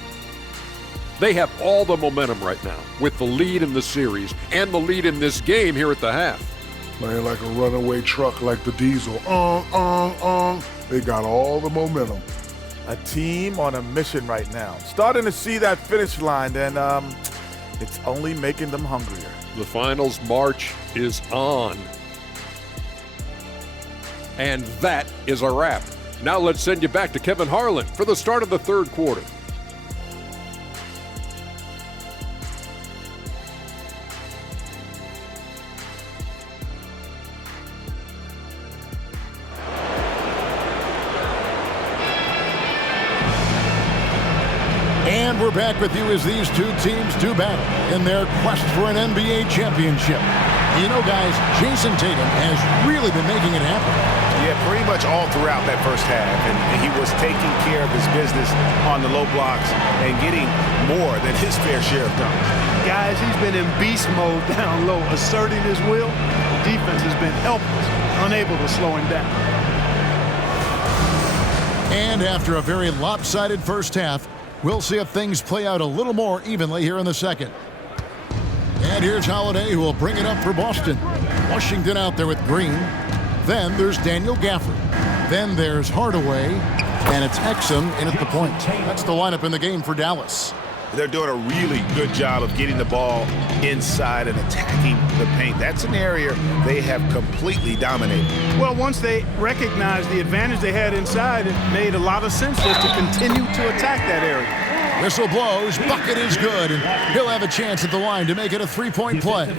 they have all the momentum right now with the lead in the series and the lead in this game here at the half. Man, like a runaway truck like the Diesel. They got all the momentum. A team on a mission right now. Starting to see that finish line, and it's only making them hungrier. The finals march is on. And that is a wrap. Now let's send you back to Kevin Harlan for the start of the third quarter. And we're back with you as these two teams do battle in their quest for an NBA championship. You know, guys, Jason Tatum has really been making it happen. Yeah, pretty much all throughout that first half. And he was taking care of his business on the low blocks and getting more than his fair share of dunks. Guys, he's been in beast mode down low, asserting his will. The defense has been helpless, unable to slow him down. And after a very lopsided first half, we'll see if things play out a little more evenly here in the second. And here's Holiday, who will bring it up for Boston. Washington out there with Green. Then there's Daniel Gafford. Then there's Hardaway. And it's Exum in at the point. That's the lineup in the game for Dallas. They're doing a really good job of getting the ball inside and attacking the paint. That's an area they have completely dominated. Well, once they recognized the advantage they had inside, it made a lot of sense for us to continue to attack that area. Whistle blows, bucket is good, and he'll have a chance at the line to make it a three-point play.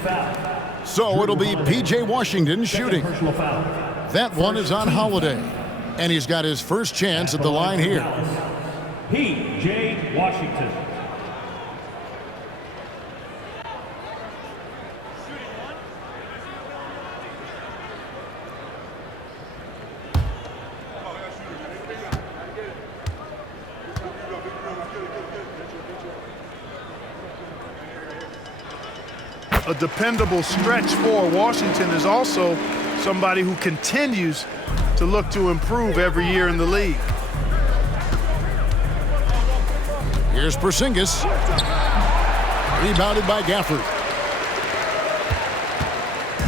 So it'll be P.J. Washington shooting. That one is on Holiday, and he's got his first chance at the line here. P.J. Washington. A dependable stretch for Washington is also somebody who continues to look to improve every year in the league. Here's Porzingis. Rebounded by Gafford.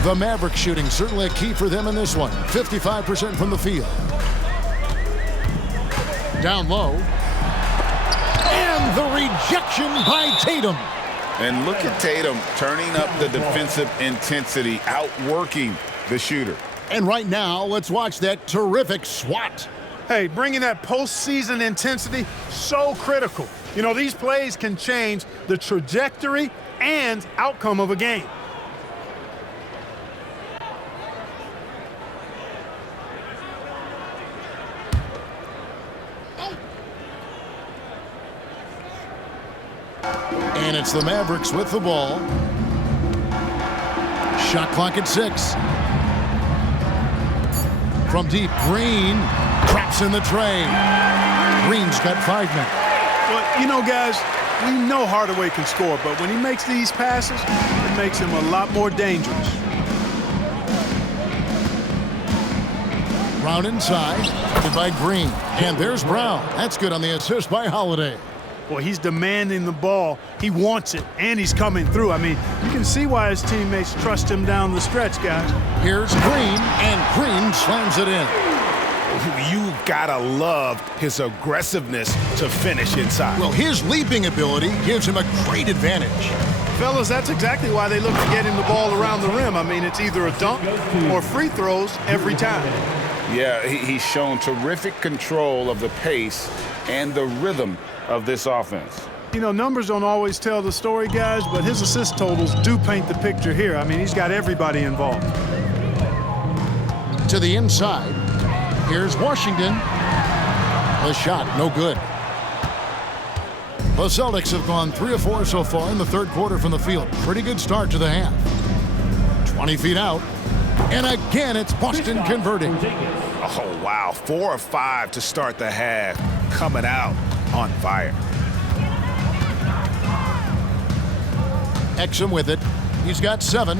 The Mavericks shooting certainly a key for them in this one. 55% from the field. Down low. And the rejection by Tatum. And look at Tatum turning up the defensive intensity, outworking the shooter. And right now, let's watch that terrific swat. Hey, bringing that postseason intensity, so critical. You know, these plays can change the trajectory and outcome of a game. And it's the Mavericks with the ball. Shot clock at 6. From deep, Green traps in the tray. Green's got 5 men. Well, you know, guys, we know Hardaway can score, but when he makes these passes, it makes him a lot more dangerous. Brown inside, by Green. And there's Brown. That's good on the assist by Holiday. Boy, he's demanding the ball. He wants it, and he's coming through. I mean, you can see why his teammates trust him down the stretch, guys. Here's Green, and Green slams it in. You gotta love his aggressiveness to finish inside. Well, his leaping ability gives him a great advantage. Fellas, that's exactly why they look to get him the ball around the rim. I mean, it's either a dunk or free throws every time. Yeah, he's shown terrific control of the pace and the rhythm of this offense. You know, numbers don't always tell the story, guys, but his assist totals do paint the picture here. I mean, he's got everybody involved. To the inside. Here's Washington. The shot, no good. The Celtics have gone 3 of 4 so far in the third quarter from the field. Pretty good start to the half. 20 feet out. And again, it's Boston converting. Oh, wow. 4 of 5 to start the half. Coming out on fire. Exum with it. He's got 7.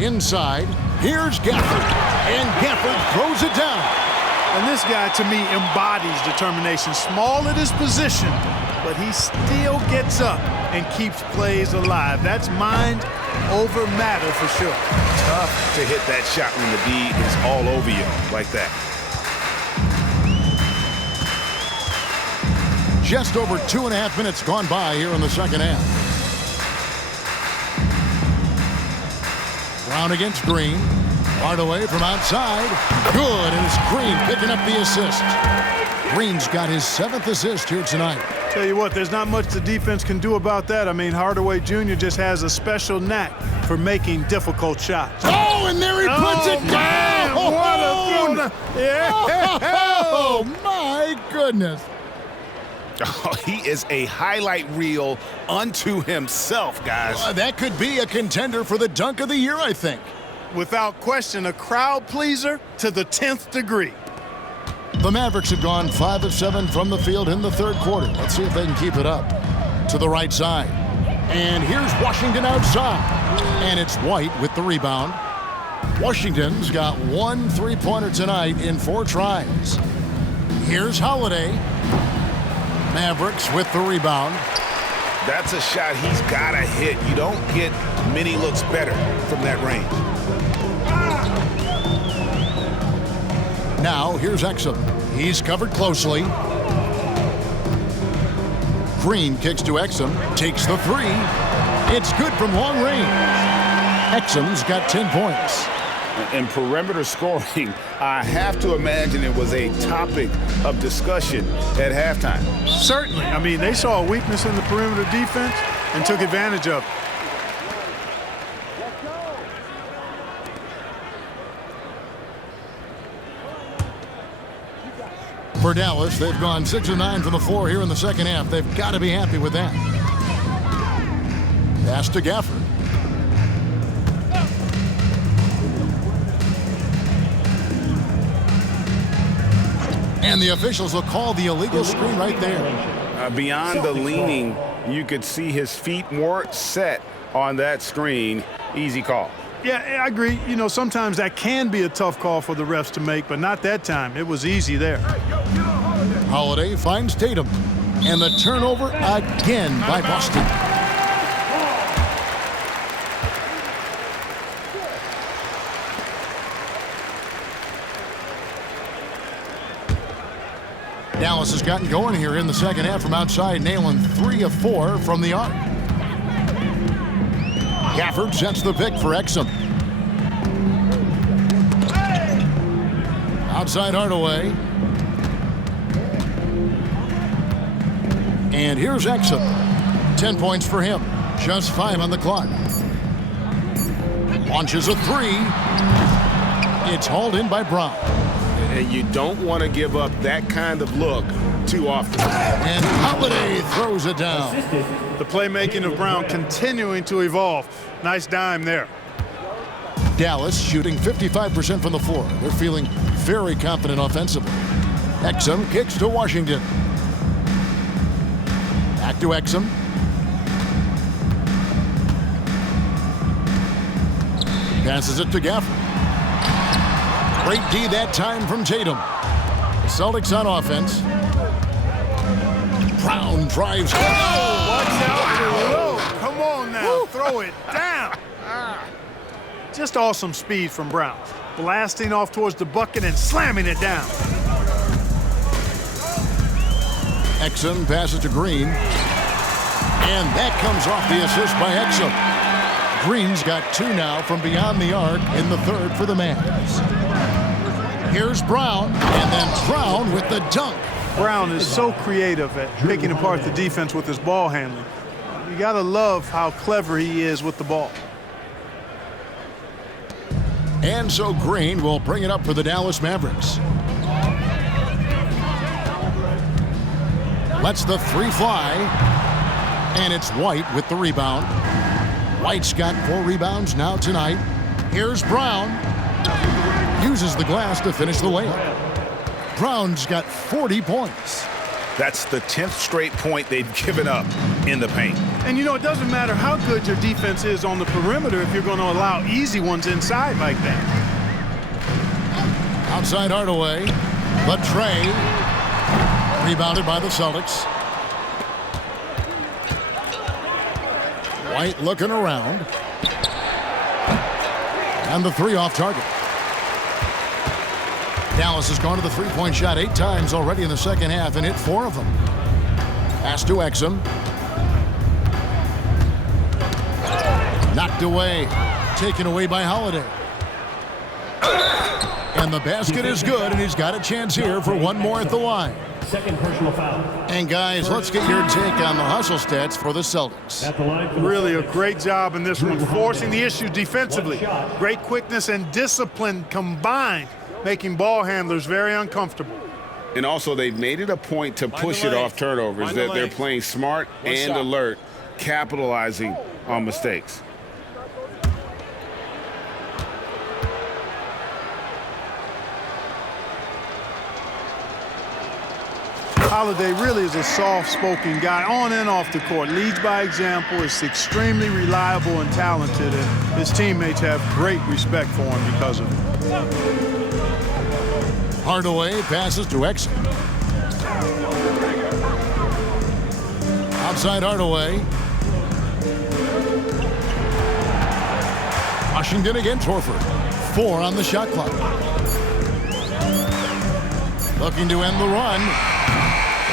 Inside. Here's Gafford. And Gafford throws it down. And this guy, to me, embodies determination. Small at his position, but he still gets up and keeps plays alive. That's mind over matter for sure. Tough to hit that shot when the D is all over you like that. Just over 2.5 minutes gone by here in the second half. Brown against Green. Hardaway from outside. Good, and it's Green picking up the assist. Green's got his 7th assist here tonight. Tell you what, there's not much the defense can do about that. I mean, Hardaway Jr. just has a special knack for making difficult shots. Oh, and there he puts it down! Man, what a throw! Yeah! Oh, my goodness. Oh, he is a highlight reel unto himself, guys. That could be a contender for the dunk of the year, I think. Without question, a crowd pleaser to the 10th degree. The Mavericks have gone 5 of 7 from the field in the third quarter. Let's see if they can keep it up. To the right side. And here's Washington outside. And it's White with the rebound. Washington's got 1 3-pointer tonight in 4 tries. Here's Holiday. Mavericks with the rebound. That's a shot he's got to hit. You don't get many looks better from that range. Now, here's Exum. He's covered closely. Green kicks to Exum, takes the three. It's good from long range. Exum's got 10 points. And perimeter scoring, I have to imagine it was a topic of discussion at halftime. Certainly. I mean, they saw a weakness in the perimeter defense and took advantage of it. For Dallas, they've gone 6 of 9 from the floor here in the second half. They've got to be happy with that. Pass to Gafford. And the officials will call the illegal screen right there. Beyond the leaning, you could see his feet more set on that screen. Easy call. Yeah, I agree. You know, sometimes that can be a tough call for the refs to make, but not that time. It was easy there. Holiday finds Tatum. And the turnover again by Boston. Dallas has gotten going here in the second half from outside, nailing 3 of 4 from the arc. Gafford sets the pick for Exum. Outside Hardaway. And here's Exum. 10 points for him. Just 5 on the clock. Launches a 3. It's hauled in by Brown. And you don't want to give up that kind of look too often. And Holiday throws it down. The playmaking of Brown continuing to evolve. Nice dime there. Dallas shooting 55% from the floor. They're feeling very confident offensively. Exum kicks to Washington. Back to Exum. Passes it to Gafford. Great D that time from Tatum. Celtics on offense. Brown drives. Oh, watch out below. Come on now, woo. Throw it down. Just awesome speed from Brown. Blasting off towards the bucket and slamming it down. Exum passes to Green. And that comes off the assist by Exum. Green's got 2 now from beyond the arc in the third for the Mavs. Here's Brown, and then Brown with the dunk. Brown is so creative at picking apart the defense with his ball handling. You got to love how clever he is with the ball. And so Green will bring it up for the Dallas Mavericks. Lets the 3 fly, and it's White with the rebound. White's got 4 rebounds now tonight. Here's Brown. Uses the glass to finish the layup. Brown's got 40 points. That's the 10th straight point they've given up in the paint. And you know, it doesn't matter how good your defense is on the perimeter if you're going to allow easy ones inside like that. Outside Hardaway. The tray. Rebounded by the Celtics. White looking around. And the 3 off target. Dallas has gone to the 3-point shot 8 times already in the second half and hit 4 of them. Pass to Exum. Knocked away. Taken away by Holiday. And the basket is good, and he's got a chance here for 1 more at the line. Second personal foul. And guys, let's get your take on the hustle stats for the Celtics. At the line for really a great job in this one, forcing the issue defensively. Great quickness and discipline combined, making ball handlers very uncomfortable. And also, they've made it a point to push it off turnovers, that they're playing smart and alert, capitalizing on mistakes. Holiday really is a soft-spoken guy on and off the court. Leads by example, is extremely reliable and talented, and his teammates have great respect for him because of it. Hardaway passes to Exum. Outside Hardaway. Washington against Horford. 4 on the shot clock. Looking to end the run.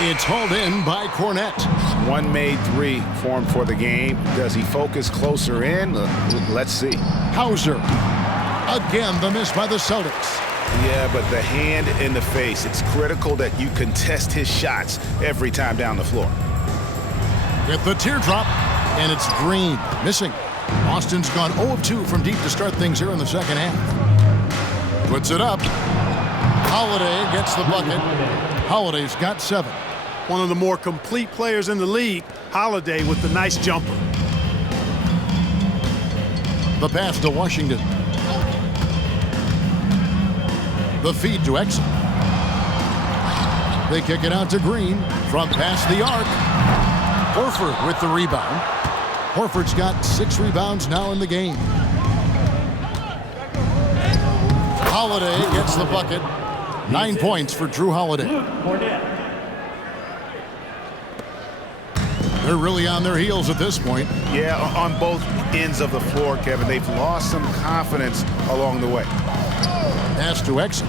It's hauled in by Cornette. One made three for him for the game. Does he focus closer in? Let's see. Hauser. Again, the miss by the Celtics. Yeah, but the hand in the face. It's critical that you contest his shots every time down the floor. With the teardrop, and it's Green missing. Boston's gone 0 of 2 from deep to start things here in the second half. Puts it up. Holiday gets the bucket. Holiday's got 7. One of the more complete players in the league, Holiday with the nice jumper. The pass to Washington. The feed to Exum. They kick it out to Green from past the arc. Horford with the rebound. Horford's got 6 rebounds now in the game. Holiday gets the bucket. 9 points for Drew Holiday. They're really on their heels at this point. Yeah, on both ends of the floor, Kevin. They've lost some confidence along the way. Pass to Exum.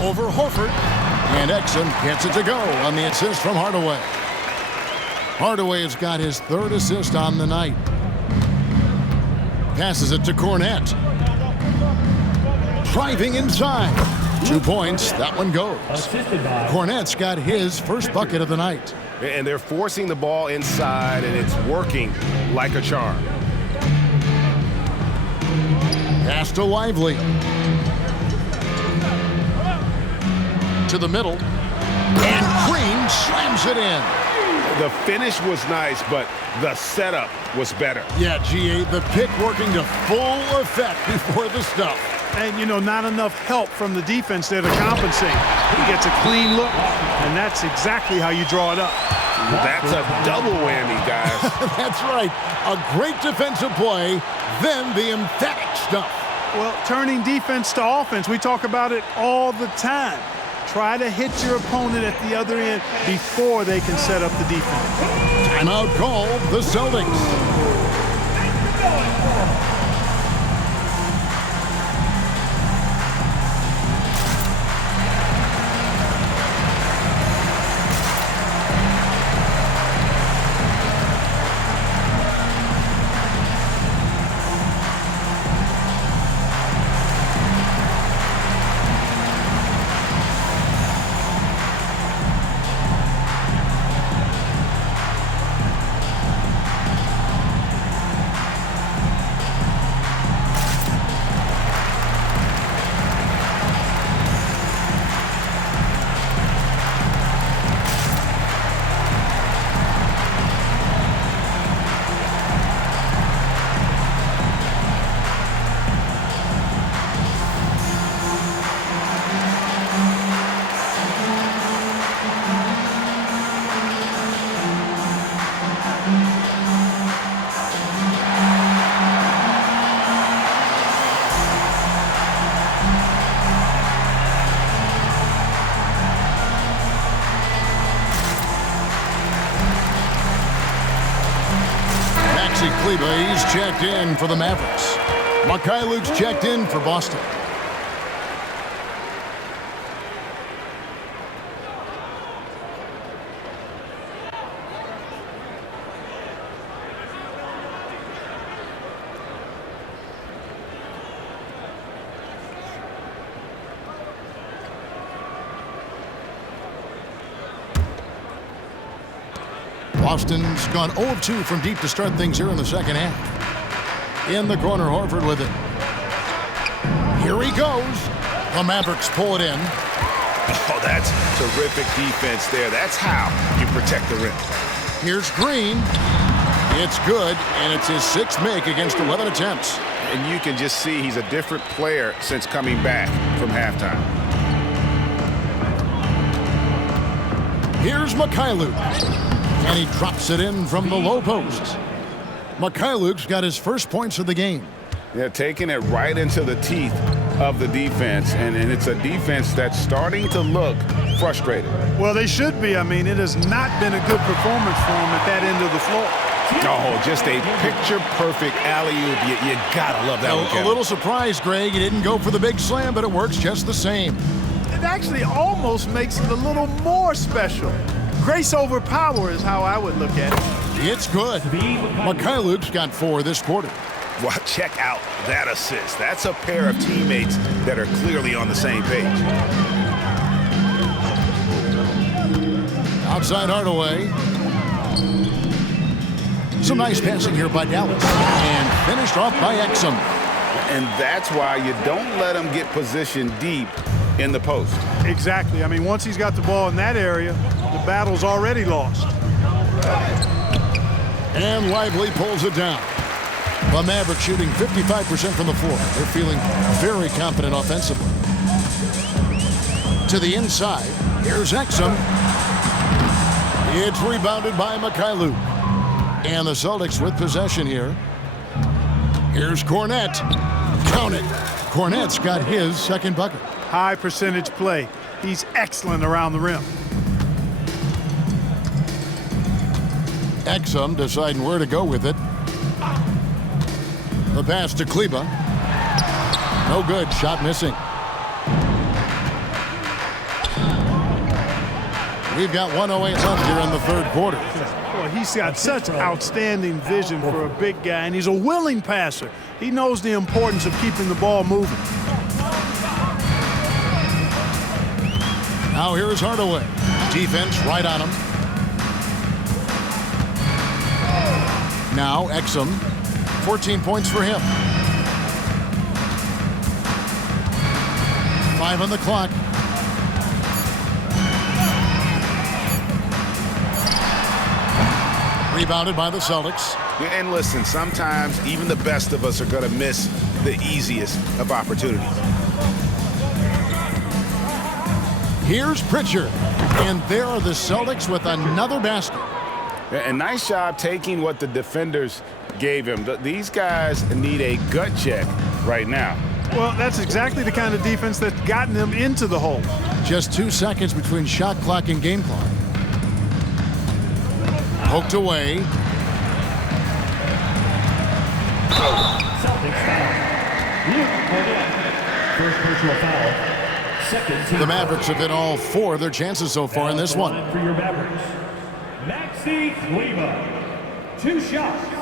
Over Horford. And Exum gets it to go on the assist from Hardaway. Hardaway has got his 3rd assist on the night. Passes it to Cornette. Driving inside. 2 points. That one goes. Cornette's got his first bucket of the night. And they're forcing the ball inside, and it's working like a charm. Pass to Lively. To the middle. And Green slams it in. The finish was nice, but the setup was better. Yeah, GA, the pick working to full effect before the stuff. And, you know, not enough help from the defense there to compensate. He gets a clean look, and that's exactly how you draw it up. That's a double whammy, guys. That's right. A great defensive play, then the emphatic stuff. Well, turning defense to offense, we talk about it all the time. Try to hit your opponent at the other end before they can set up the defense. Timeout called the Celtics. He's checked in for the Mavericks. Mikhailuk's checked in for Boston. Boston's gone 0 of 2 from deep to start things here in the second half. In the corner, Horford with it. Here he goes. The Mavericks pull it in. Oh, that's terrific defense there. That's how you protect the rim. Here's Green. It's good, and it's his 6th make against 11 attempts. And you can just see he's a different player since coming back from halftime. Here's Mikhailuk. And he drops it in from the low post. Mikhailuk's got his first points of the game. Yeah, taking it right into the teeth of the defense, and it's a defense that's starting to look frustrated. Well, they should be. I mean, it has not been a good performance for them at that end of the floor. Oh, just a picture-perfect alley-oop. You gotta love that one, Kevin. A little surprised, Greg. He didn't go for the big slam, but it works just the same. It actually almost makes it a little more special. Grace over power is how I would look at it. It's good. Mikhailuk's got 4 this quarter. Well, check out that assist. That's a pair of teammates that are clearly on the same page. Outside Hardaway. Some nice passing here by Dallas. And finished off by Exum. And that's why you don't let him get positioned deep in the post. Exactly. I mean, once he's got the ball in that area, the battle's already lost. And Lively pulls it down. The Mavericks shooting 55% from the floor. They're feeling very confident offensively. To the inside, here's Exum. It's rebounded by Mikhailuk. And the Celtics with possession here. Here's Cornette. Count it. Cornette's got his second bucket. High percentage play. He's excellent around the rim. Exum deciding where to go with it. The pass to Kleba. No good. Shot missing. We've got 1:08 left here in the third quarter. Well, he's got such outstanding vision for a big guy, and he's a willing passer. He knows the importance of keeping the ball moving. Now here's Hardaway. Defense right on him. Now Exum. 14 points for him. 5 on the clock. Rebounded by the Celtics. And listen, sometimes even the best of us are going to miss the easiest of opportunities. Here's Pritchard. And there are the Celtics with another basket. And nice job taking what the defenders gave him. These guys need a gut check right now. Well, that's exactly the kind of defense that's gotten them into the hole. Just 2 seconds between shot clock and game clock. Poked away. Celtics foul. First personal foul. Second team. The Mavericks have hit all 4 of their chances so far in this one. For your Mavericks, Maxi Kleber. 2 shots.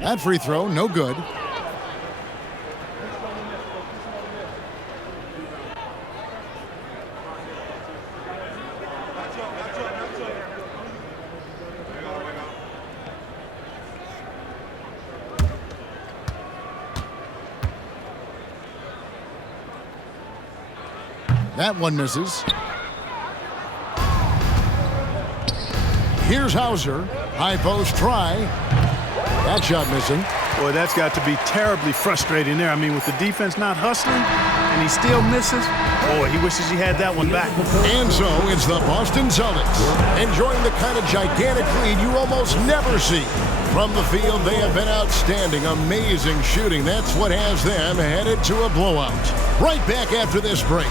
That free throw, no good. That one misses. Here's Hauser. High post try. That shot missing. Boy, that's got to be terribly frustrating there. I mean, with the defense not hustling and he still misses, boy, he wishes he had that one back. And so it's the Boston Celtics enjoying the kind of gigantic lead you almost never see. From the field, they have been outstanding, amazing shooting. That's what has them headed to a blowout. Right back after this break.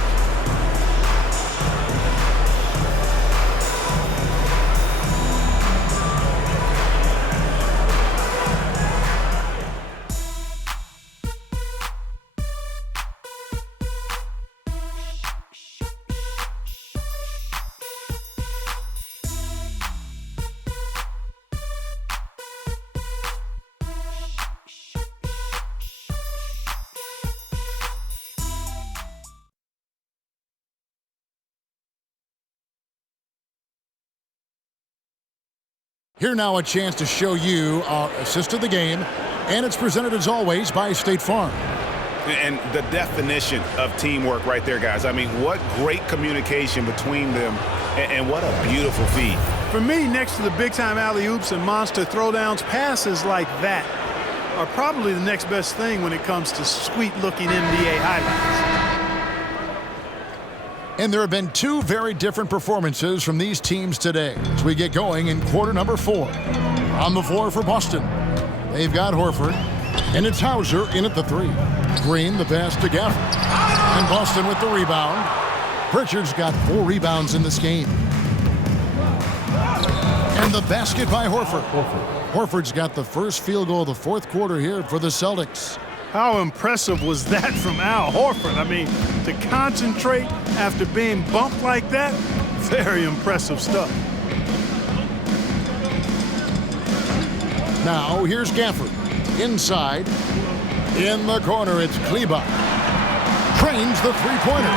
Here now a chance to show you our assist of the game, and it's presented as always by State Farm. And the definition of teamwork right there, guys. I mean, what great communication between them, and what a beautiful feed. For me, next to the big-time alley-oops and monster throwdowns, passes like that are probably the next best thing when it comes to sweet-looking NBA highlights. And there have been two very different performances from these teams today as we get going in quarter number 4. On the floor for Boston, they've got Horford, and it's Hauser in at the 3. Green the pass to Gafford, and Boston with the rebound. Pritchard's got 4 rebounds in this game. And the basket by Horford. Horford's got the first field goal of the fourth quarter here for the Celtics. How impressive was that from Al Horford? I mean, to concentrate after being bumped like that, very impressive stuff. Now, here's Gafford. Inside. In the corner, it's Kleber. Trains the three-pointer.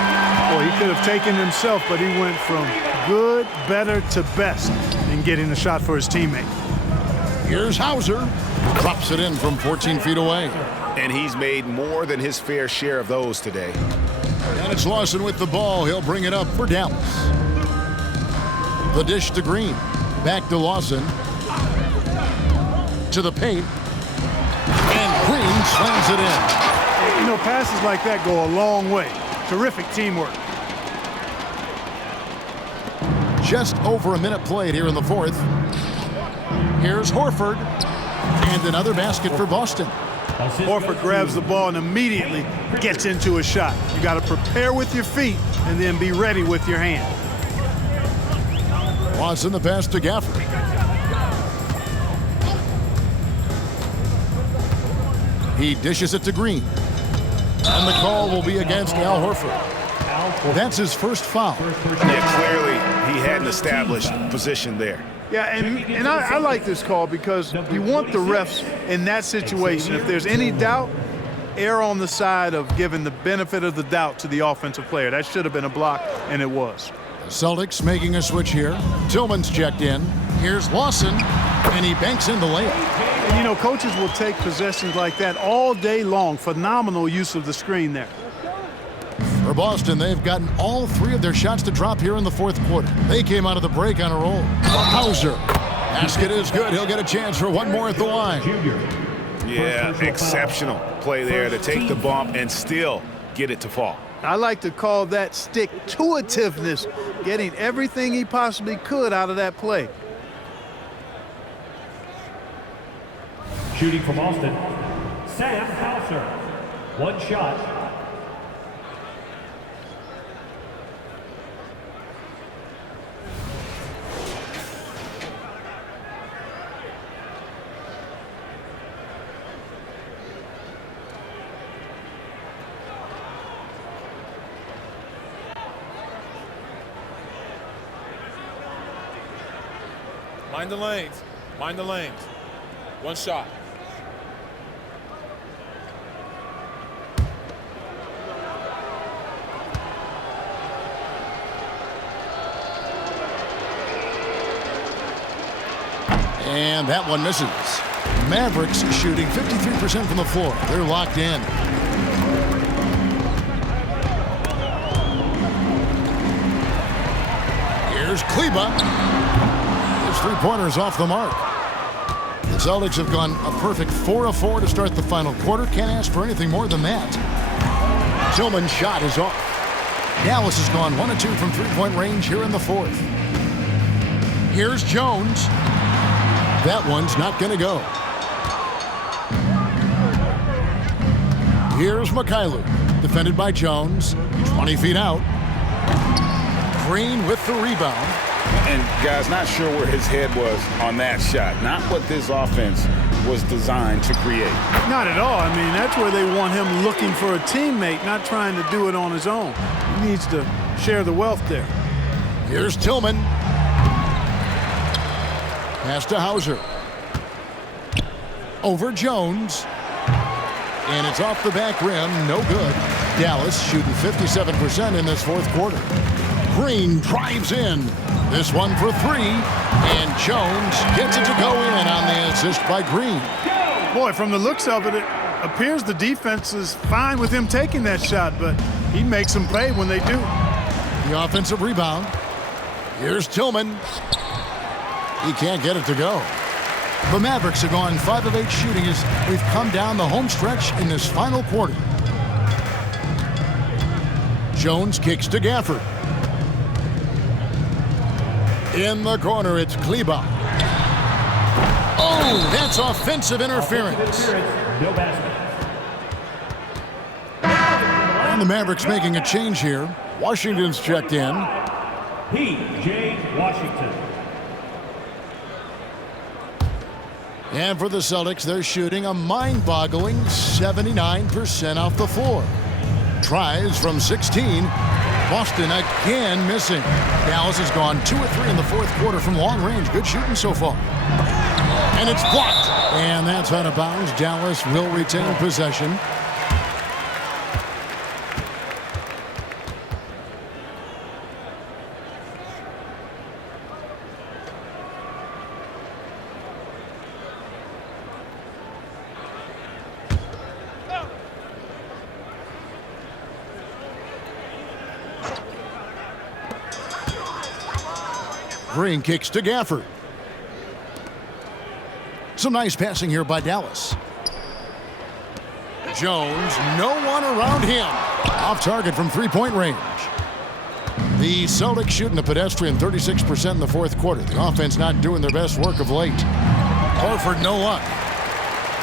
Boy, he could have taken himself, but he went from good, better to best in getting the shot for his teammate. Here's Hauser. Drops it in from 14 feet away. And he's made more than his fair share of those today. And it's Lawson with the ball. He'll bring it up for Dallas. The dish to Green. Back to Lawson. To the paint. And Green slams it in. You know, passes like that go a long way. Terrific teamwork. Just over a minute played here in the fourth. Here's Horford. And another basket for Boston. Horford grabs the ball and immediately gets into a shot. You got to prepare with your feet and then be ready with your hand. Watson the pass to Gafford. He dishes it to Green. And the call will be against Al Horford. That's his first foul. Yeah, clearly he hadn't established position there. Yeah, and I like this call because you want the refs in that situation. If there's any doubt, err on the side of giving the benefit of the doubt to the offensive player. That should have been a block, and it was. The Celtics making a switch here. Tillman's checked in. Here's Lawson, and he banks in the layup. And, you know, coaches will take possessions like that all day long. Phenomenal use of the screen there. For Boston, they've gotten all 3 of their shots to drop here in the fourth quarter. They came out of the break on a roll. Hauser. Basket is good. He'll get a chance for one more at the line. Yeah, exceptional play there to take the bump and still get it to fall. I like to call that stick-to-itiveness, getting everything he possibly could out of that play. Shooting for Boston, Sam Hauser. One shot. Mind the lanes. Mind the lanes. One shot. And that one misses. Mavericks shooting 53% from the floor. They're locked in. Here's Kleber. His three-pointers off the mark. The Celtics have gone a perfect 4 of 4 to start the final quarter. Can't ask for anything more than that. Tillman's shot is off. Dallas has gone 1 of 2 from three-point range here in the fourth. Here's Jones. That one's not going to go. Here's Mikhailuk, defended by Jones, 20 feet out. Green with the rebound. And guys, not sure where his head was on that shot. Not what this offense was designed to create. Not at all. I mean, that's where they want him looking for a teammate, not trying to do it on his own. He needs to share the wealth there. Here's Tillman. Pass to Hauser. Over Jones. And it's off the back rim. No good. Dallas shooting 57% in this fourth quarter. Green drives in. This one for 3. And Jones gets it to go in on the assist by Green. Boy, from the looks of it, it appears the defense is fine with him taking that shot, but he makes them pay when they do. The offensive rebound. Here's Tillman. He can't get it to go. The Mavericks have gone 5 of 8 shooting as we've come down the home stretch in this final quarter. Jones kicks to Gafford. In the corner, it's Kleber. Oh, that's offensive interference. No basket. And the Mavericks making a change here. Washington's checked in. P.J. Washington. And for the Celtics, they're shooting a mind-boggling 79% off the floor. Tries from 16. Boston again missing. Dallas has gone 2 of 3 in the fourth quarter from long range. Good shooting so far. And it's blocked. And that's out of bounds. Dallas will retain possession. Green kicks to Gafford. Some nice passing here by Dallas. Jones, no one around him. Off target from three-point range. The Celtics shooting a pedestrian 36% in the fourth quarter. The offense not doing their best work of late. Horford, no luck.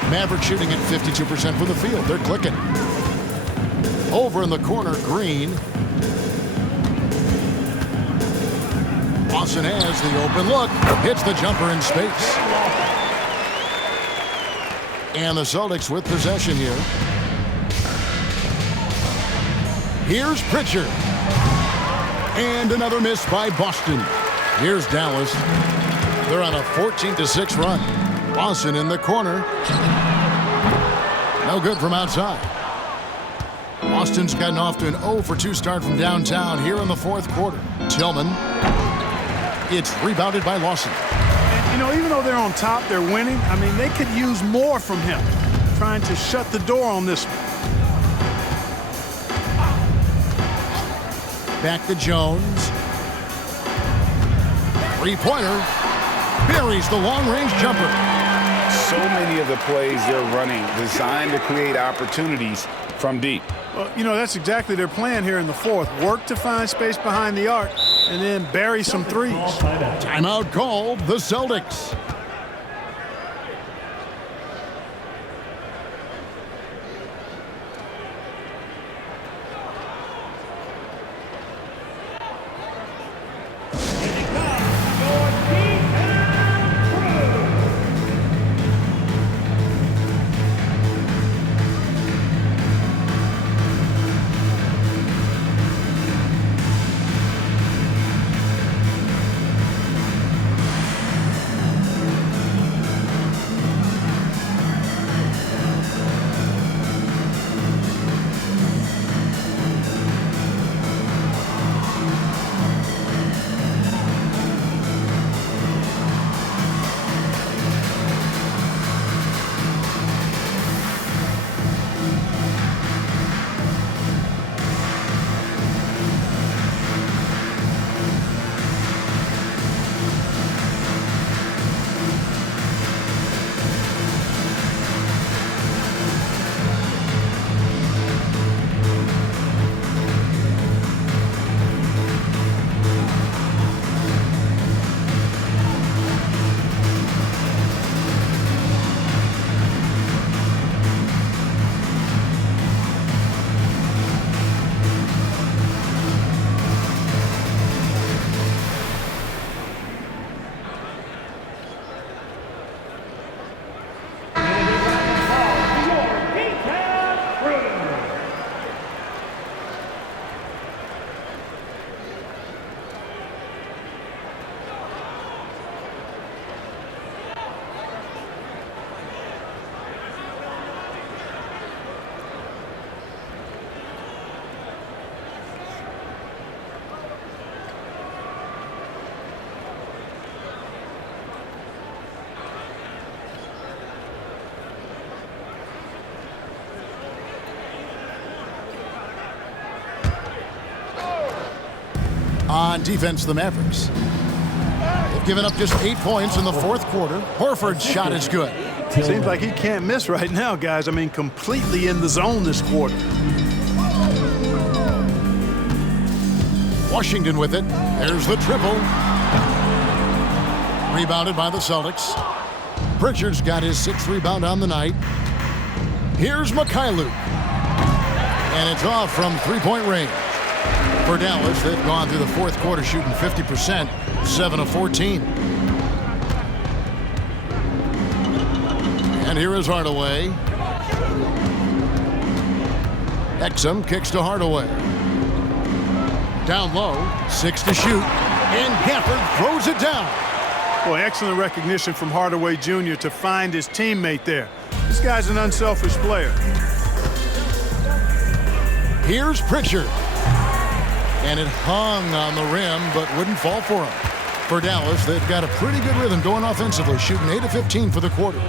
Mavericks shooting at 52% from the field. They're clicking. Over in the corner, Green. Boston has the open look. Hits the jumper in space. And the Celtics with possession here. Here's Pritchard. And another miss by Boston. Here's Dallas. They're on a 14-6 run. Boston in the corner. No good from outside. Boston's gotten off to an 0-for-2 start from downtown here in the fourth quarter. Tillman. It's rebounded by Lawson. And, you know, even though they're on top, they're winning. I mean, they could use more from him. Trying to shut the door on this one. Back to Jones. Three-pointer. Buries the long-range jumper. So many of the plays they're running designed to create opportunities from deep. Well, you know, that's exactly their plan here in the fourth. Work to find space behind the arc and then bury some threes. Timeout called the Celtics. On defense, the Mavericks. They've given up just 8 points in the fourth quarter. Horford's shot is good. Seems like he can't miss right now, guys. I mean, completely in the zone this quarter. Washington with it. There's the triple. Rebounded by the Celtics. Pritchard's got his 6th rebound on the night. Here's Mikhailuk. And it's off from three-point range. For Dallas, they've gone through the fourth quarter shooting 50%, 7 of 14. And here is Hardaway. Exum kicks to Hardaway. Down low, 6 to shoot. And Gafford throws it down. Boy, excellent recognition from Hardaway Jr. to find his teammate there. This guy's an unselfish player. Here's Pritchard. And it hung on the rim, but wouldn't fall for him. For Dallas, they've got a pretty good rhythm going offensively, shooting 8 of 15 for the quarter.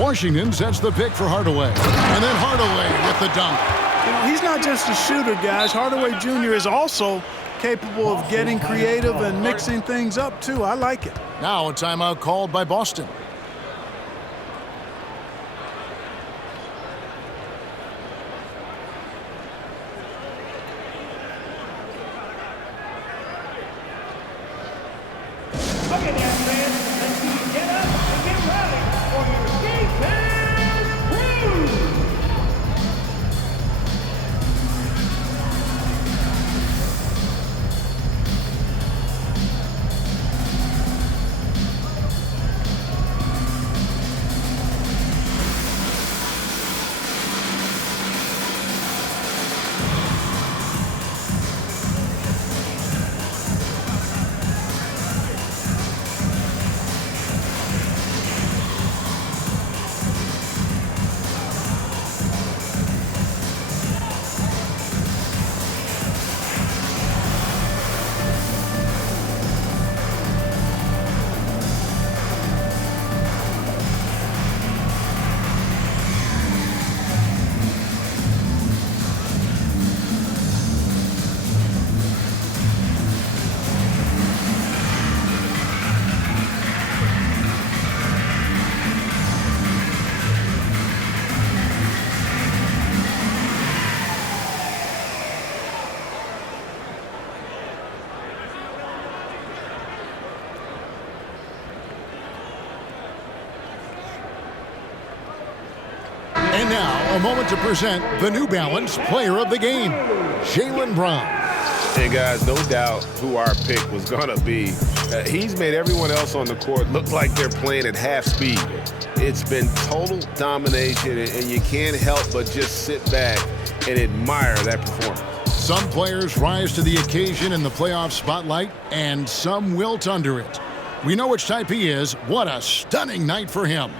Washington sets the pick for Hardaway. And then Hardaway with the dunk. You know, he's not just a shooter, guys. Hardaway Jr. is also capable of getting creative and mixing things up, too. I like it. Now a timeout called by Boston. Okay, there, fans. Let's see you get up and get ready for your defense crew. And now, a moment to present the New Balance Player of the Game, Jaylen Brown. Hey, guys, no doubt who our pick was going to be. He's made everyone else on the court look like they're playing at half speed. It's been total domination, and you can't help but just sit back and admire that performance. Some players rise to the occasion in the playoff spotlight, and some wilt under it. We know which type he is. What a stunning night for him.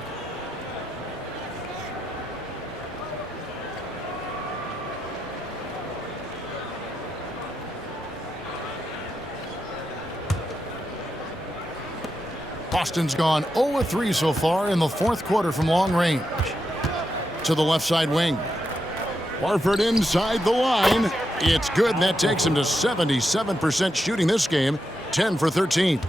Boston's gone 0-3 so far in the fourth quarter from long range. To the left side wing. Horford inside the line. It's good, and that takes him to 77% shooting this game, 10 for 13.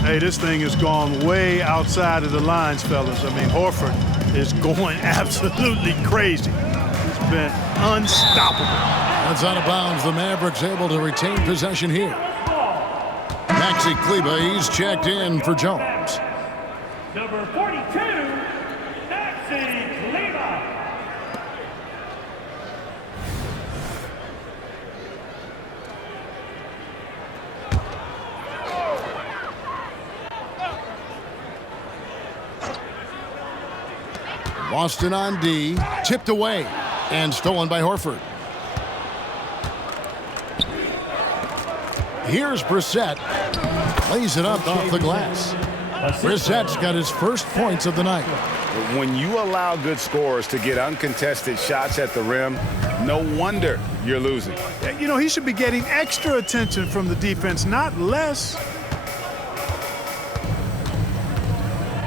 Hey, this thing has gone way outside of the lines, fellas. I mean, Horford is going absolutely crazy. He's been unstoppable. That's out of bounds. The Mavericks able to retain possession here. Maxi Kleber, he's checked in for Jones. Number 42, Maxi Kleber. Boston on D, tipped away, and stolen by Horford. Here's Brissett. Lays it up off the glass. Brissett's got his first points of the night. When you allow good scorers to get uncontested shots at the rim, no wonder you're losing. You know, he should be getting extra attention from the defense, not less.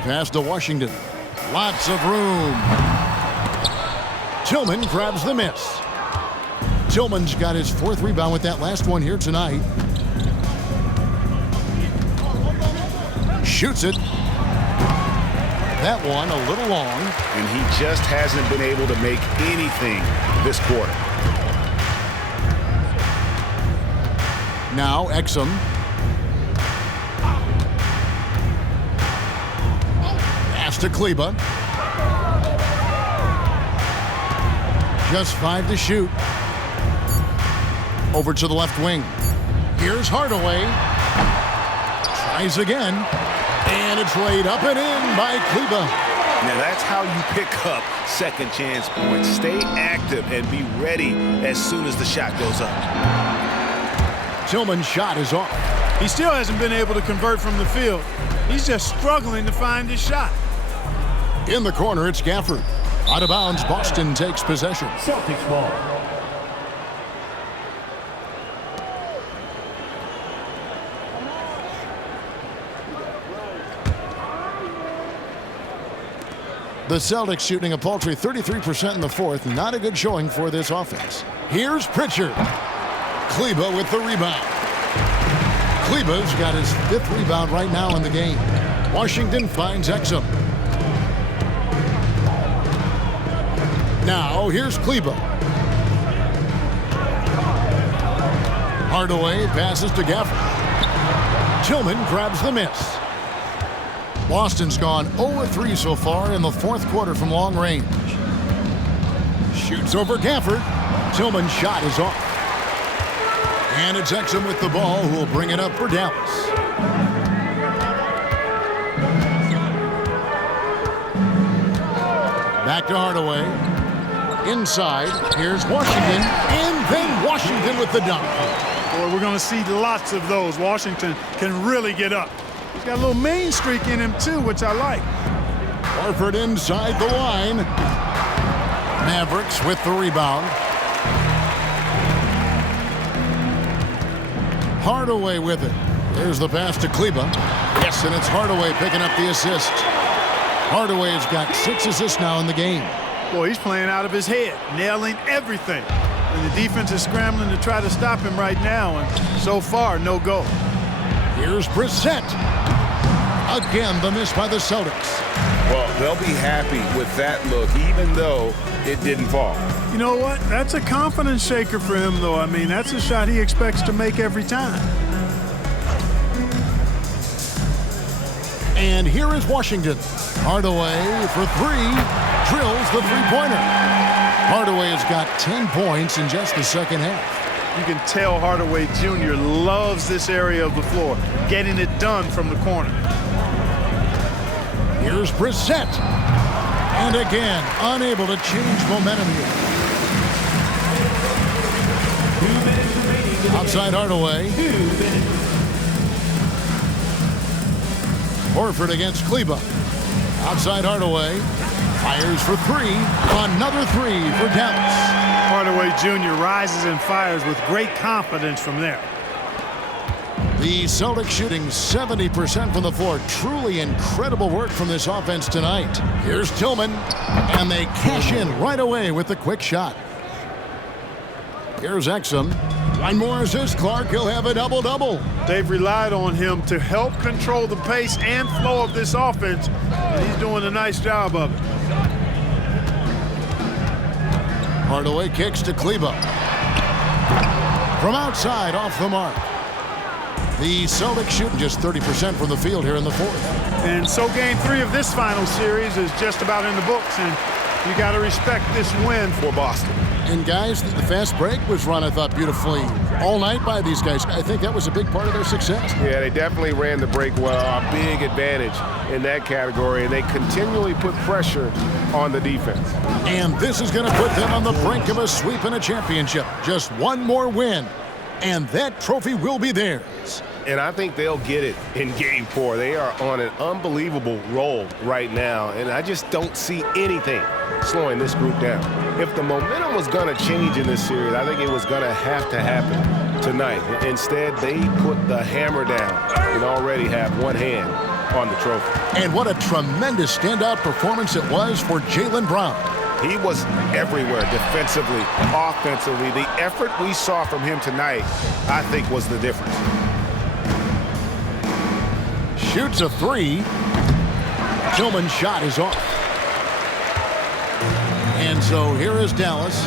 Pass to Washington. Lots of room. Tillman grabs the miss. Tillman's got his fourth rebound with that last one here tonight. Shoots it. That one a little long. And he just hasn't been able to make anything this quarter. Now Exum. Pass to Kleba. Just 5 to shoot. Over to the left wing. Here's Hardaway. Tries again. And it's laid up and in by Kleba. Now that's how you pick up second chance points. Stay active and be ready as soon as the shot goes up. Tillman's shot is off. He still hasn't been able to convert from the field. He's just struggling to find his shot. In the corner, it's Gafford. Out of bounds, Boston takes possession. Celtics ball. The Celtics shooting a paltry 33% in the fourth. Not a good showing for this offense. Here's Pritchard. Kleba with the rebound. Kleba's got his 5th rebound right now in the game. Washington finds Exum. Now here's Kleba. Hardaway passes to Gafford. Tillman grabs the miss. Boston's gone 0-3 so far in the fourth quarter from long range. Shoots over Gafford. Tillman's shot is off. And it's Exum with the ball, who will bring it up for Dallas. Back to Hardaway. Inside, here's Washington, and then Washington with the dunk. Boy, we're going to see lots of those. Washington can really get up. He's got a little main streak in him, too, which I like. Horford inside the line. Mavericks with the rebound. Hardaway with it. There's the pass to Kleba. Yes, and it's Hardaway picking up the assist. Hardaway's got 6 assists now in the game. Boy, he's playing out of his head, nailing everything. And the defense is scrambling to try to stop him right now, and so far, no go. Here's Brissett. Again, the miss by the Celtics. Well, they'll be happy with that look, even though it didn't fall. You know what? That's a confidence shaker for him, though. I mean, that's a shot he expects to make every time. And here is Washington. Hardaway for 3. Drills the three-pointer. Hardaway has got 10 points in just the second half. You can tell Hardaway Jr. loves this area of the floor, getting it done from the corner. Here's Brissett. And again, unable to change momentum here. Outside Hardaway. Horford against Kleba. Outside Hardaway. Fires for 3. Another 3 for Dallas. Hardaway Jr. rises and fires with great confidence from there. The Celtics shooting 70% from the floor. Truly incredible work from this offense tonight. Here's Tillman, and they cash in right away with the quick shot. Here's Exum. One more assist, Clark. He'll have a double-double. They've relied on him to help control the pace and flow of this offense, and he's doing a nice job of it. Hardaway kicks to Kleba. From outside, off the mark. The Celtics shooting just 30% from the field here in the fourth. And so game 3 of this final series is just about in the books, and you got to respect this win for Boston. And guys, the fast break was run, I thought, beautifully all night by these guys. I think that was a big part of their success. Yeah, they definitely ran the break well. A big advantage in that category, and they continually put pressure on the defense. And this is going to put them on the brink of a sweep and a championship. Just one more win, and that trophy will be theirs. And I think they'll get it in Game 4. They are on an unbelievable roll right now, and I just don't see anything slowing this group down. If the momentum was going to change in this series, I think it was going to happen tonight. Instead, they put the hammer down and already have one hand on the trophy. And what a tremendous standout performance it was for Jaylen Brown. He was everywhere, defensively, offensively. The effort we saw from him tonight, I think, was the difference. shoots a three. Tillman's shot is off. And so here is Dallas.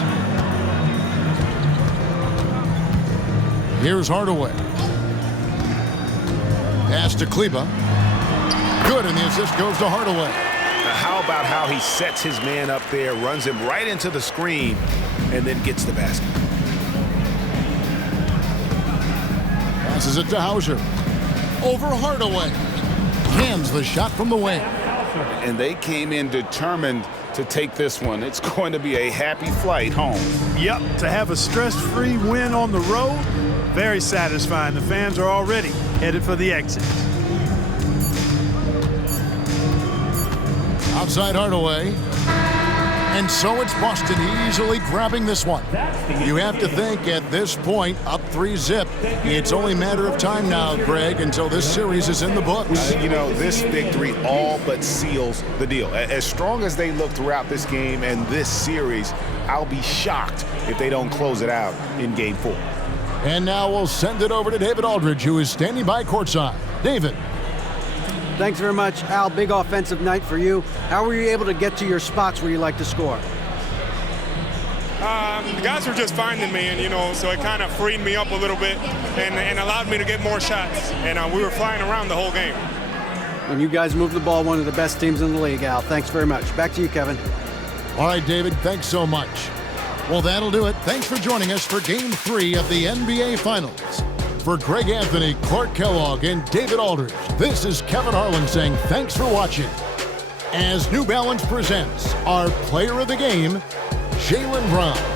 Here's Hardaway. Pass to Kleba. Good, and the assist goes to Hardaway. Now how about how he sets his man up there, runs him right into the screen, and then gets the basket. Passes it to Hauser. Over Hardaway. Hands the shot from the wing. And they came in determined to take this one. It's going to be a happy flight home. Yep, to have a stress-free win on the road, very satisfying. The fans are already headed for the exit. Outside Hardaway. And so it's Boston easily grabbing this one. You have to think at this point, up 3-zip. It's only a matter of time now, Greg, until this series is in the books. You know, this victory all but seals the deal. As strong as they look throughout this game and this series, I'll be shocked if they don't close it out in Game 4. And now we'll send it over to David Aldridge, who is standing by courtside. David. Thanks very much, Al. Big offensive night for you. How were you able to get to your spots where you like to score? The guys were just finding me, and so it kind of freed me up a little bit and allowed me to get more shots. And we were flying around the whole game. And you guys moved the ball, one of the best teams in the league, Al. Thanks very much. Back to you, Kevin. All right, David, thanks so much. Well, that'll do it. Thanks for joining us for Game 3 of the NBA Finals. For Greg Anthony, Clark Kellogg, and David Aldridge, this is Kevin Harlan saying thanks for watching. As New Balance presents our player of the game, Jaylen Brown.